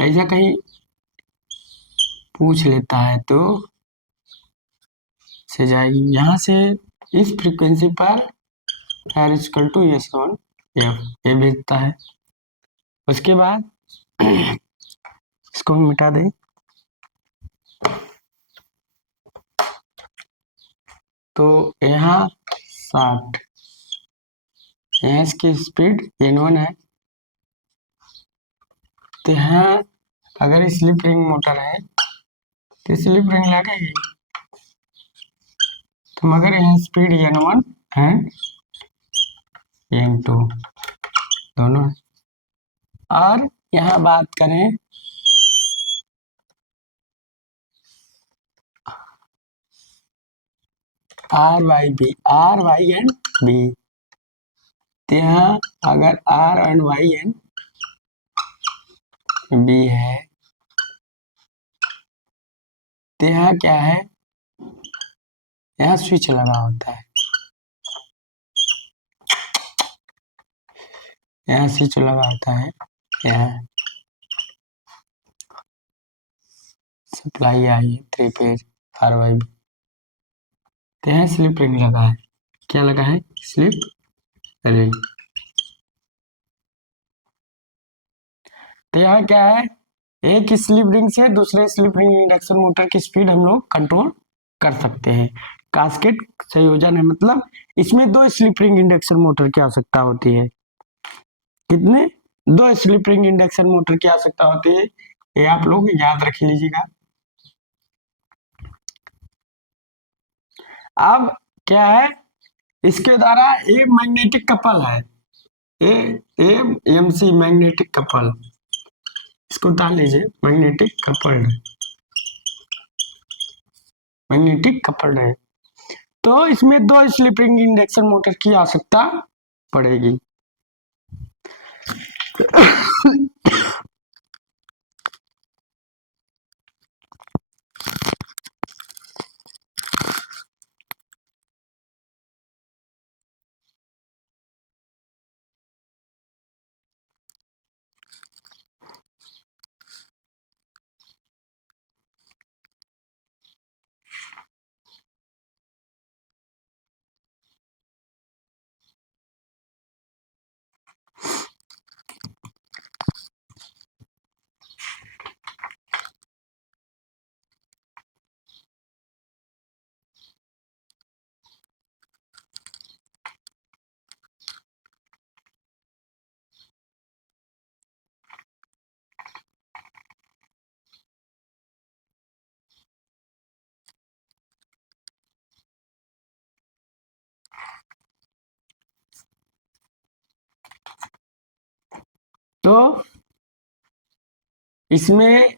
ऐसा कहीं पूछ लेता है तो से जाएगी यहाँ से इस फ्रीक्वेंसी पर R equal to S1 F ये भेजता है। उसके बाद इसको मिटा दें, तो यहाँ 60, यहाँ इसकी स्पीड N1 है। तो यहाँ अगर स्लिप रिंग मोटर है तो स्लिप रिंग लगेगी, तो मगर यहाँ स्पीड N1 है, N2 दोनों है। और यहाँ बात करें R, Y एंड B, तो यहाँ अगर R and Y and B है तो यहाँ क्या है, यहाँ स्विच लगा होता है, यहाँ स्विच लगा होता है, यहाँ सप्लाई आई है 3 फेज RYB, तो यहाँ स्लिप रिंग लगा है। क्या लगा है? Slip ring. तो यहाँ क्या है, एक स्लिप रिंग से दूसरे स्लिप रिंग इंडक्शन मोटर की स्पीड हम लोग कंट्रोल कर सकते हैं। कास्केट संयोजन है, मतलब इसमें 2 स्लिप रिंग इंडक्शन मोटर की आवश्यकता होती है। कितने? 2 स्लिप रिंग इंडक्शन मोटर की आवश्यकता होती है, ये आप लोग याद रख लीजिएगा। अब क्या है, इसके द्वारा ए मैग्नेटिक कपल है, MC मैग्नेटिक कपल, इसको उतार लीजिए, मैग्नेटिक कपल्ड है। तो इसमें 2 स्लिप रिंग इंडक्शन मोटर की आवश्यकता पड़ेगी। तो इसमें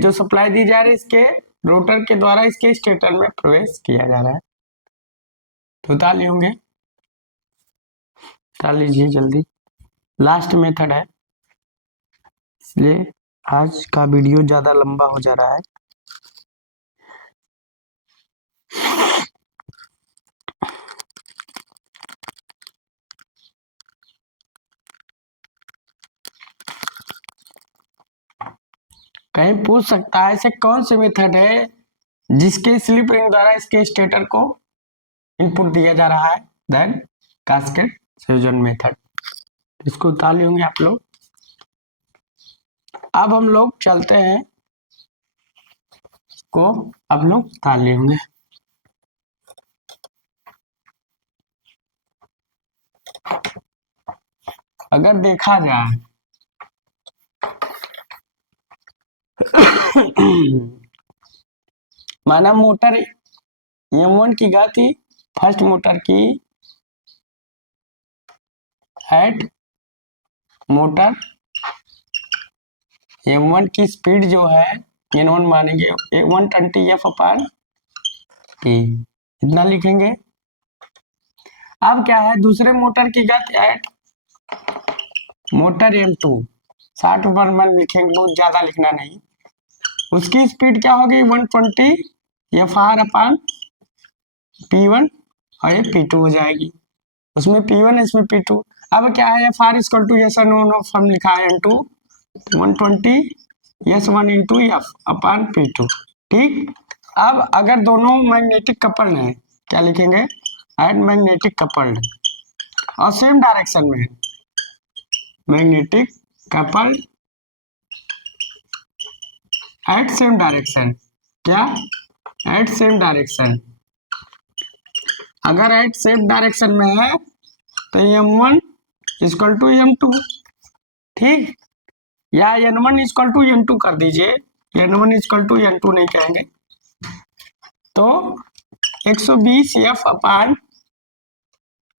जो सप्लाई दी जा रही है इसके रोटर के द्वारा इसके स्टेटर में प्रवेश किया जा रहा है। तो उतार लिए होंगे, उतार लीजिए जल्दी, लास्ट मेथड है, इसलिए आज का वीडियो ज्यादा लंबा हो जा रहा है। कहीं पूछ सकता है ऐसे कौन से मेथड है जिसके स्लिप रिंग द्वारा इसके स्टेटर को इनपुट दिया जा रहा है, देन कास्केट संयोजन मेथड। इसको उतार लिए होंगे आप लोग। अब हम लोग चलते हैं, को अब लोग उतार लिए होंगे। अगर देखा जाए माना मोटर M1 की गति फर्स्ट मोटर की एट मोटर M1 की स्पीड जो है N1 मानेंगे 120 F/T, इतना लिखेंगे। अब क्या है, दूसरे मोटर की गति एट मोटर M2 60/1 लिखेंगे, बहुत ज़्यादा लिखना नहीं। उसकी स्पीड क्या होगी 120 FR/P1 और ये P2 हो जाएगी। उसमें P1 इसमें P2। अब क्या है FR इक्वल टू एस हम लिखा है N2 120 S1 इंटू F/P2। ठीक। अब अगर दोनों मैग्नेटिक कपल्ड हैं, क्या लिखेंगे एट मैग्नेटिक कपल्ड और सेम डायरेक्शन में, magnetic coupled at same direction. क्या एट सेम डायरेक्शन, अगर एट सेम डायरेक्शन में है तो M1 इक्वल टू M2। ठीक, या N1 इक्वल टू N2 कर दीजिए, N1 इक्वल टू N2 नहीं कहेंगे तो 120 F/,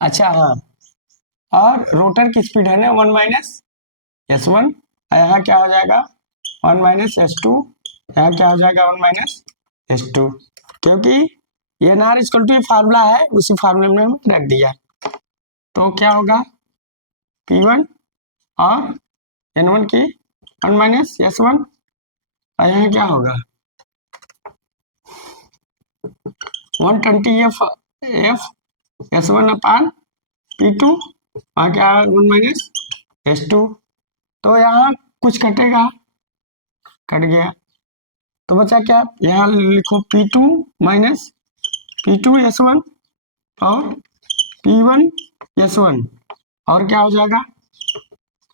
अच्छा हाँ, और रोटर की स्पीड है ना 1 - S1, यहाँ क्या हो जाएगा 1 - S2, यहाँ क्या हो जाएगा 1 - S2, क्योंकि NR इक्वल टू फार्मूला है, उसी फार्मूले में हम रख दिया। तो क्या होगा P1 और N1 की 1 - S1, और यहाँ क्या होगा 120 F S1/P2 और क्या 1 - S2। तो यहाँ कुछ कटेगा, कट गया, तो बचा क्या, यहाँ लिखो P2 - P2 S1 और P1 S1, और क्या हो जाएगा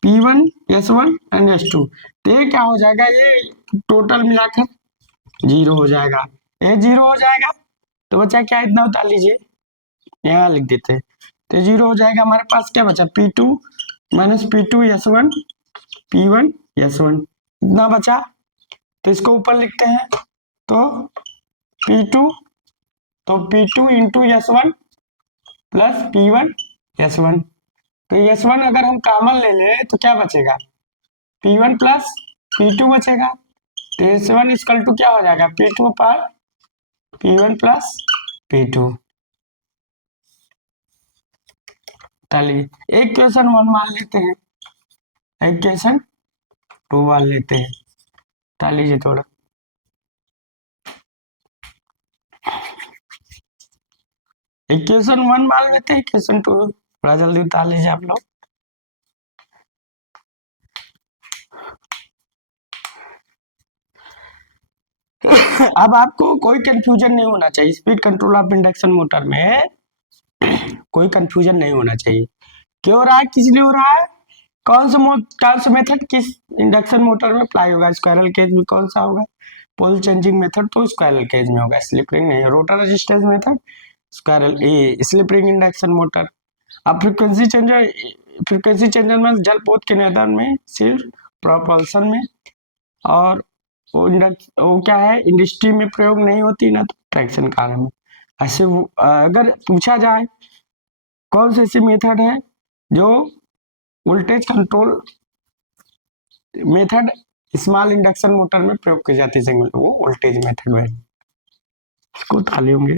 P1 S1 एंड S2। तो ये क्या हो जाएगा, ये टोटल मिलाकर 0 हो जाएगा, ये 0 हो जाएगा। तो बचा क्या, इतना उतार लीजिए, यहाँ लिख देते हैं, तो 0 हो जाएगा। हमारे पास क्या बचा P2 - P2 S1 P1 S1, इतना बचा। तो इसको ऊपर लिखते हैं, तो P2 into S1 plus P1 S1। तो S1 अगर हम कॉमन ले लें तो क्या बचेगा P1 प्लस P2 बचेगा। तो S1 इक्वल टू क्या हो जाएगा P2/P1 प्लस P2। चलिए एक क्वेश्चन 1 मान लेते हैं, एक क्वेश्चन 2 मान लेते हैं। उतार लीजिए थोड़ा, इक्वेशन 1 मान लेते हैं, इक्वेशन 2 थोड़ा जल्दी उतार लीजिए आप लोग। अब आपको कोई कंफ्यूजन नहीं होना चाहिए, speed control of induction motor में कोई कंफ्यूजन नहीं होना चाहिए। क्यों हो रहा है, किस लिए हो रहा है, कौन सा मेथड किस इंडक्शन मोटर में अप्लाई होगा, स्क्वायरल केज में कौन सा होगा, पोल चेंजिंग मेथड तो स्क्वायरल केज में होगा, स्लिप रिंग नहीं, rotor resistance method squirrel slip ring induction motor. अब फ्रीक्वेंसी चेंजर में जलपोत के नियंत्रण में, सिर्फ प्रोपल्सन में, और वो क्या है इंडस्ट्री में प्रयोग नहीं होती ना, तो ट्रैक्शन कार में। ऐसे अगर पूछा जाए कौन सी ऐसी मेथड है जो voltage control method small induction motor में प्रयोग की जाती है, सिंगल, वो वोल्टेज मेथड है। इसको ताली होंगे,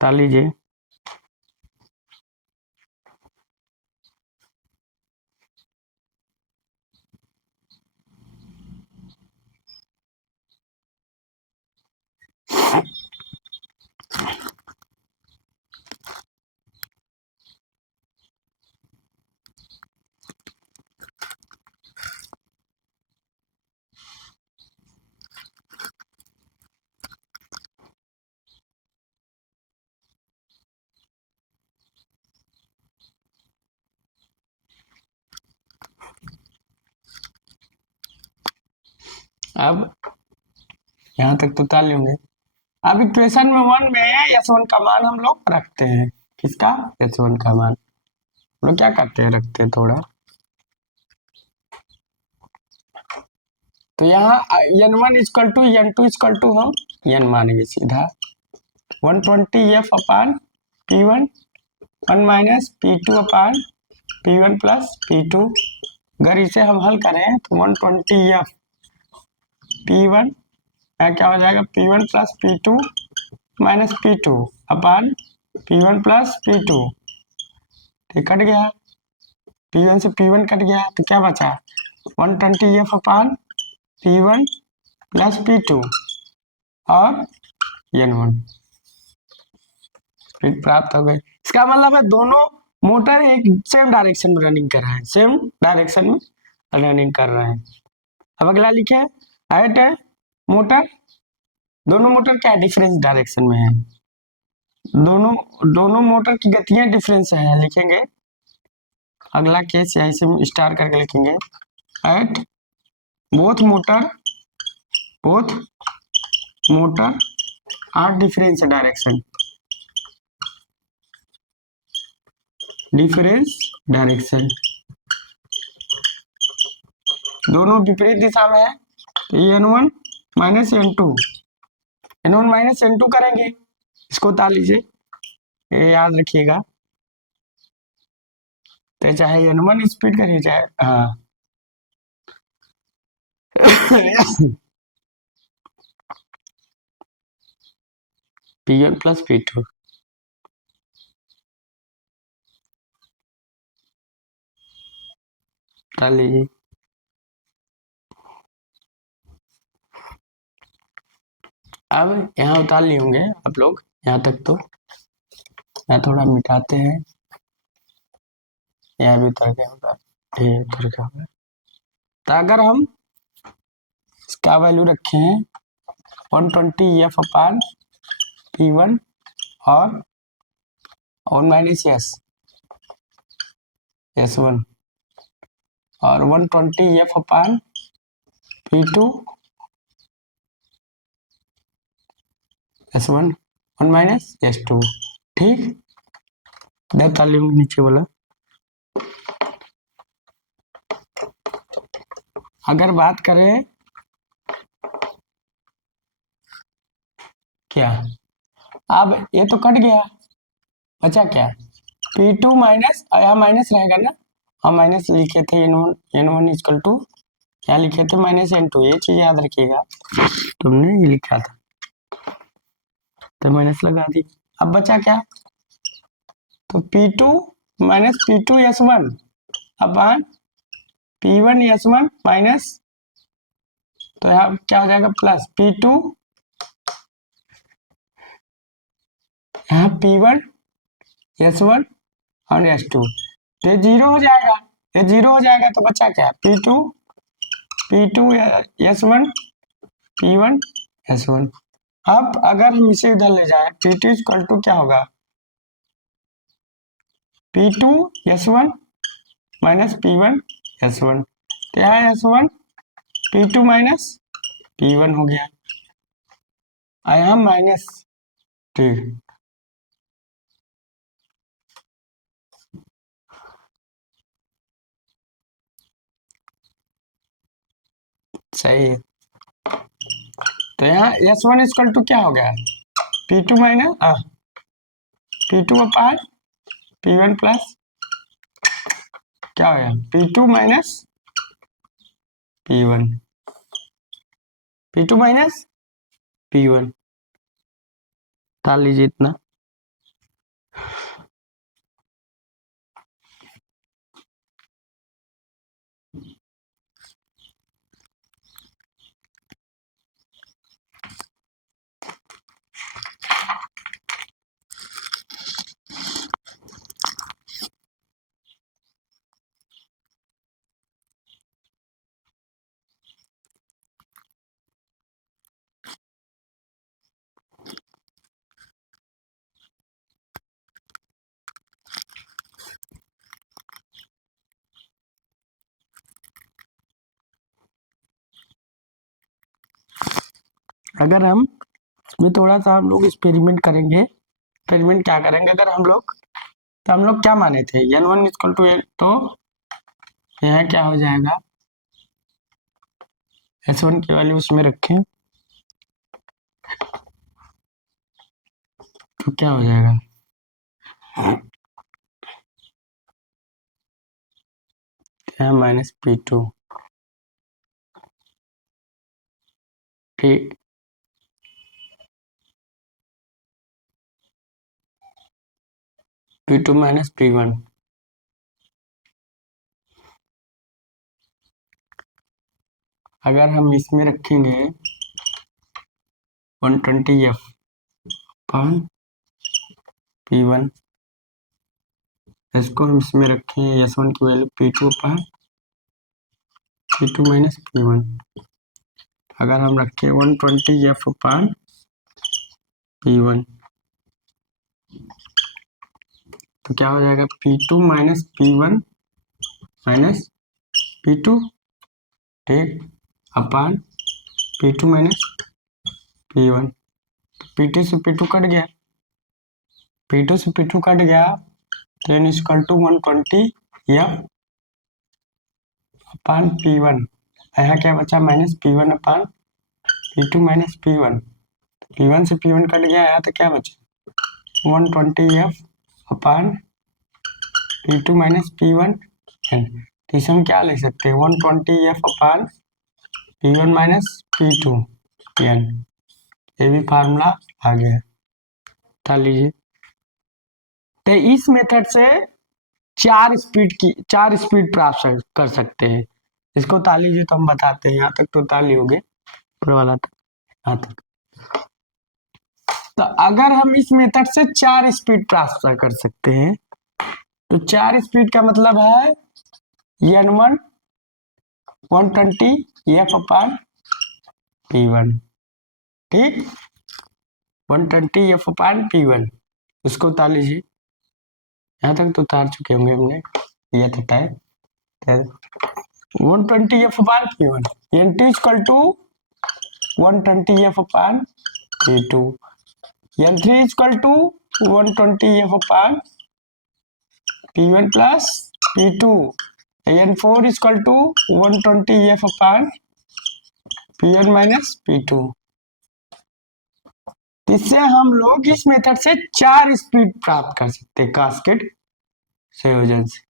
ताल लीजिए। अब यहाँ तक तो ताल होंगे। अब इक्वेशन में 1 में S1 का मान हम लोग रखते हैं, किसका S1 का मान हम लोग क्या करते हैं, रखते हैं थोड़ा। तो यहाँ N1 equal to N2 equal to हम N मानेंगे सीधा 120 F/P1 1 - P2/P1 प्लस P2। अगर इसे हम हल करें तो 120 F/P1 क्या हो जाएगा P1 plus P2 - P2 P1 plus P2। तो कट गया, P1 से P1 कट गया, तो क्या बचा 120F अपान P1 प्लस P2 और N1 स्पीड प्राप्त हो गई। इसका मतलब है दोनों मोटर एक सेम डायरेक्शन में रनिंग कर रहे हैं, सेम डायरेक्शन में रनिंग कर रहे हैं। अब अगला लिखे एट मोटर, दोनों मोटर क्या डिफरेंस डायरेक्शन में है, दोनों मोटर की गतियां डिफरेंस है, लिखेंगे अगला केस यहीं से स्टार्ट करके लिखेंगे at both motor are difference direction, दोनों विपरीत दिशा में है, तो N1 माइनस N2 करेंगे, इसको उतार लीजिए, ये याद रखिएगा। तो चाहे N1 स्पीड करिए चाहे हाँ P1 प्लस P2 डाल लीजिए। अब यहाँ उतार लिए होंगे आप लोग यहाँ तक, तो यहाँ थोड़ा मिटाते हैं, यहाँ भी उतर गया होगा, ये उतर गया होगा। तो अगर हम इसका वैल्यू रखे हैं 120F अपान P1 और 1 माइनस S1 और 120F अपान P2 S1 1 माइनस S2, ठीक। तालियों के नीचे बोला। अगर बात करें क्या, अब ये तो कट गया, बचा क्या P2 माइनस, यहाँ माइनस रहेगा ना, हम माइनस लिखे थे N1 इक्वल टू, यहाँ लिखे थे माइनस N2, ये चीज याद रखिएगा, तुमने ये लिखा था तो माइनस लगा दी। अब बचा क्या, तो P2 माइनस P2 S1 अपान P1 S1 माइनस, तो यहाँ क्या हो जाएगा प्लस P2, यहाँ P1 S1 और S2, तो ये जीरो हो जाएगा, ये जीरो हो जाएगा, तो बचा क्या P2 S1 P1 S1। अब अगर हम इसे इधर ले जाए P2 इक्वल टू क्या होगा P2 S1 minus P1 S1, तो यहाँ S1 P2 माइनस P1 हो गया, यहाँ माइनस, ठीक सही है। तो यहाँ S1 इक्वल टू क्या हो गया P2 माइनस P2 अपान P1 प्लस क्या हो गया P2 minus P1, P2 minus P1, डाल लीजिए इतना। अगर हम इसमें थोड़ा सा हम लोग एक्सपेरिमेंट करेंगे, एक्सपेरिमेंट क्या करेंगे, अगर हम लोग, तो हम लोग क्या माने थे N1 इक्वल टू, तो यह क्या हो जाएगा S1 की वैल्यू उसमें रखें, तो क्या हो जाएगा क्या माइनस P2, ठीक P2 माइनस P1, अगर हम इसमें रखेंगे 120F अपॉन P1, इसको हम इसमें रखें S1 की value P2 upon P2 minus P1। अगर हम रखें 120F अपॉन P1 तो क्या हो जाएगा, P2 minus P1 minus P2, ठीक, upon P2 minus P1। P2 से P2 कट गया, P2 से P2 कट गया, then equal to 120F upon P1। यहाँ क्या बचा, minus P1 upon P2 minus P1। P1 से P1 कट गया, यहाँ तो क्या बचा 120F upon P2 minus P1। तो इसे हम क्या लिख सकते हैं, 120F upon P1 minus P2 n। ये भी फार्मूला आ गया, उठा लीजिए। तो इस मेथड से चार स्पीड प्राप्त कर सकते हैं। इसको उतार लीजिए तो हम बताते हैं। यहाँ तक तो उतार लियोगे, ऊपर वाला तक, यहाँ तक। तो अगर हम इस मेथड से चार स्पीड प्राप्त कर सकते हैं, तो चार स्पीड का मतलब है N1 120F अपॉन P1, ठीक, 120F अपॉन P1। उसको उतार लीजिए, यहाँ तक तो उतार चुके होंगे हमने, यह था 120F upon P1, NT equal to 120F upon P2, N3 equal to 120F upon P1 plus P2, N4 equal to 120F upon P1 minus P2। इससे हम लोग इस मेथड से चार स्पीड प्राप्त कर सकते हैं कास्केड संयोजन से।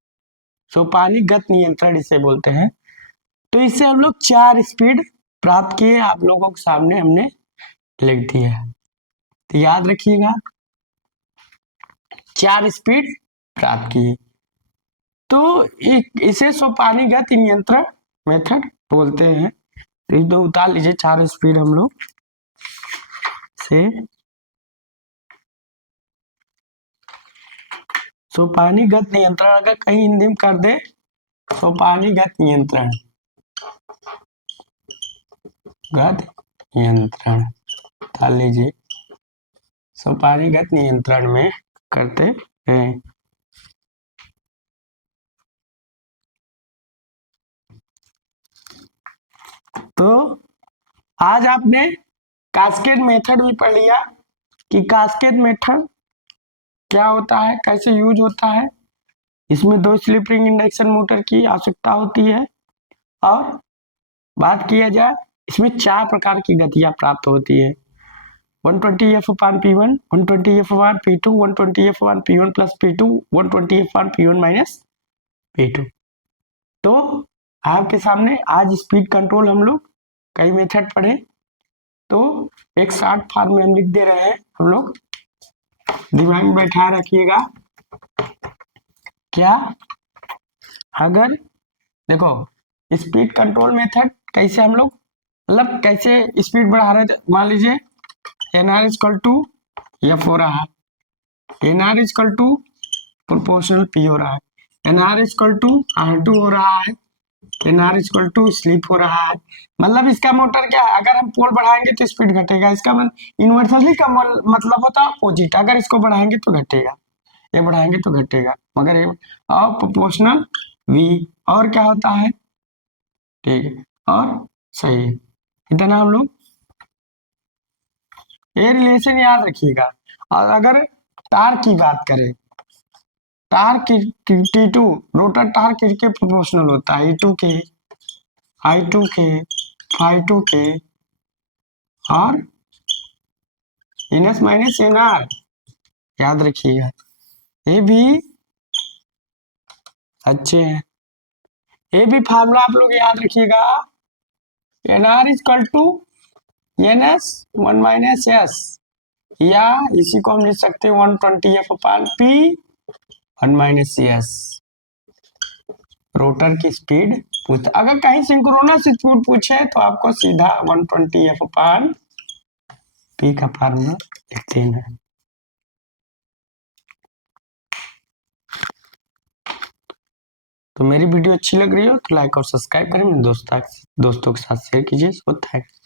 सोपानीगत नियंत्रण इसे बोलते हैं। तो इससे हम लोग चार स्पीड प्राप्त किए, आप लोगों के सामने हमने लिख दिया है। तो याद रखिएगा, चार स्पीड प्राप्त किए, तो इसे सोपानीगत नियंत्रण मेथड बोलते हैं। तो ये दो उतार लीजिए, चार स्पीड हम लोग से सोपानीगत नियंत्रण, अगर कहीं हिंदी में कर दे सोपानीगत नियंत्रण, गत नियंत्रण उतार लीजिए, सोपानीगत नियंत्रण में करते हैं। तो आज आपने कास्केड मेथड भी पढ़ लिया कि कास्केड मेथड क्या होता है, कैसे यूज होता है। इसमें दो स्लिप रिंग इंडक्शन मोटर की आवश्यकता होती है, और बात किया जाए इसमें चार प्रकार की गतियां प्राप्त होती है, 120F upon P1, 120F upon P2, 120F upon P1 plus P2, 120F upon P1 minus P2। तो आपके सामने आज स्पीड कंट्रोल हम लोग कई मेथड पढ़े, तो एक शॉर्ट फॉर्म में हम लिख दे रहे हैं, हम लोग दिमाग में बैठा रखिएगा। क्या, अगर देखो स्पीड कंट्रोल मेथड कैसे हम लोग, मतलब कैसे स्पीड बढ़ा रहे थे, मान लीजिए NR इक्वल टू F हो रहा है, NR equal to proportional P हो रहा है, NR इक्वल टू R2 हो रहा है, NR इक्वल टू स्लिप हो रहा है। मतलब इसका मोटर क्या है, अगर हम पोल बढ़ाएंगे तो स्पीड घटेगा, इसका इन्वर्सली का मतलब होता है अपोजिट, अगर इसको बढ़ाएंगे तो घटेगा, ये बढ़ाएंगे तो घटेगा, मगर ये और प्रोपोर्शनल V, और क्या होता है, ठीक है, और सही है। इतना हम लोग ये रिलेशन याद रखिएगा। और अगर टार्क की बात करें, टार्क T2 रोटर टार्क किसके प्रोपोर्शनल होता है, E2 के, I2 के, Phi2 के, और इनस माइनस NR, याद रखिएगा, ये भी अच्छे हैं। ये भी फार्मूला आप लोग याद रखिएगा, NR equal to NS 1 minus S, या इसी को हम लिख सकते हैं 120F upon P 1 minus S। Rotor की स्पीड पूछता, अगर कहीं सिंक्रोनस स्पीड पूछे तो आपको सीधा 120 एफ अपान पी का फार्मूला लिख देना है। तो मेरी वीडियो अच्छी लग रही हो तो लाइक और सब्सक्राइब करें, मेरे दोस्तों के साथ शेयर कीजिए। So thanks.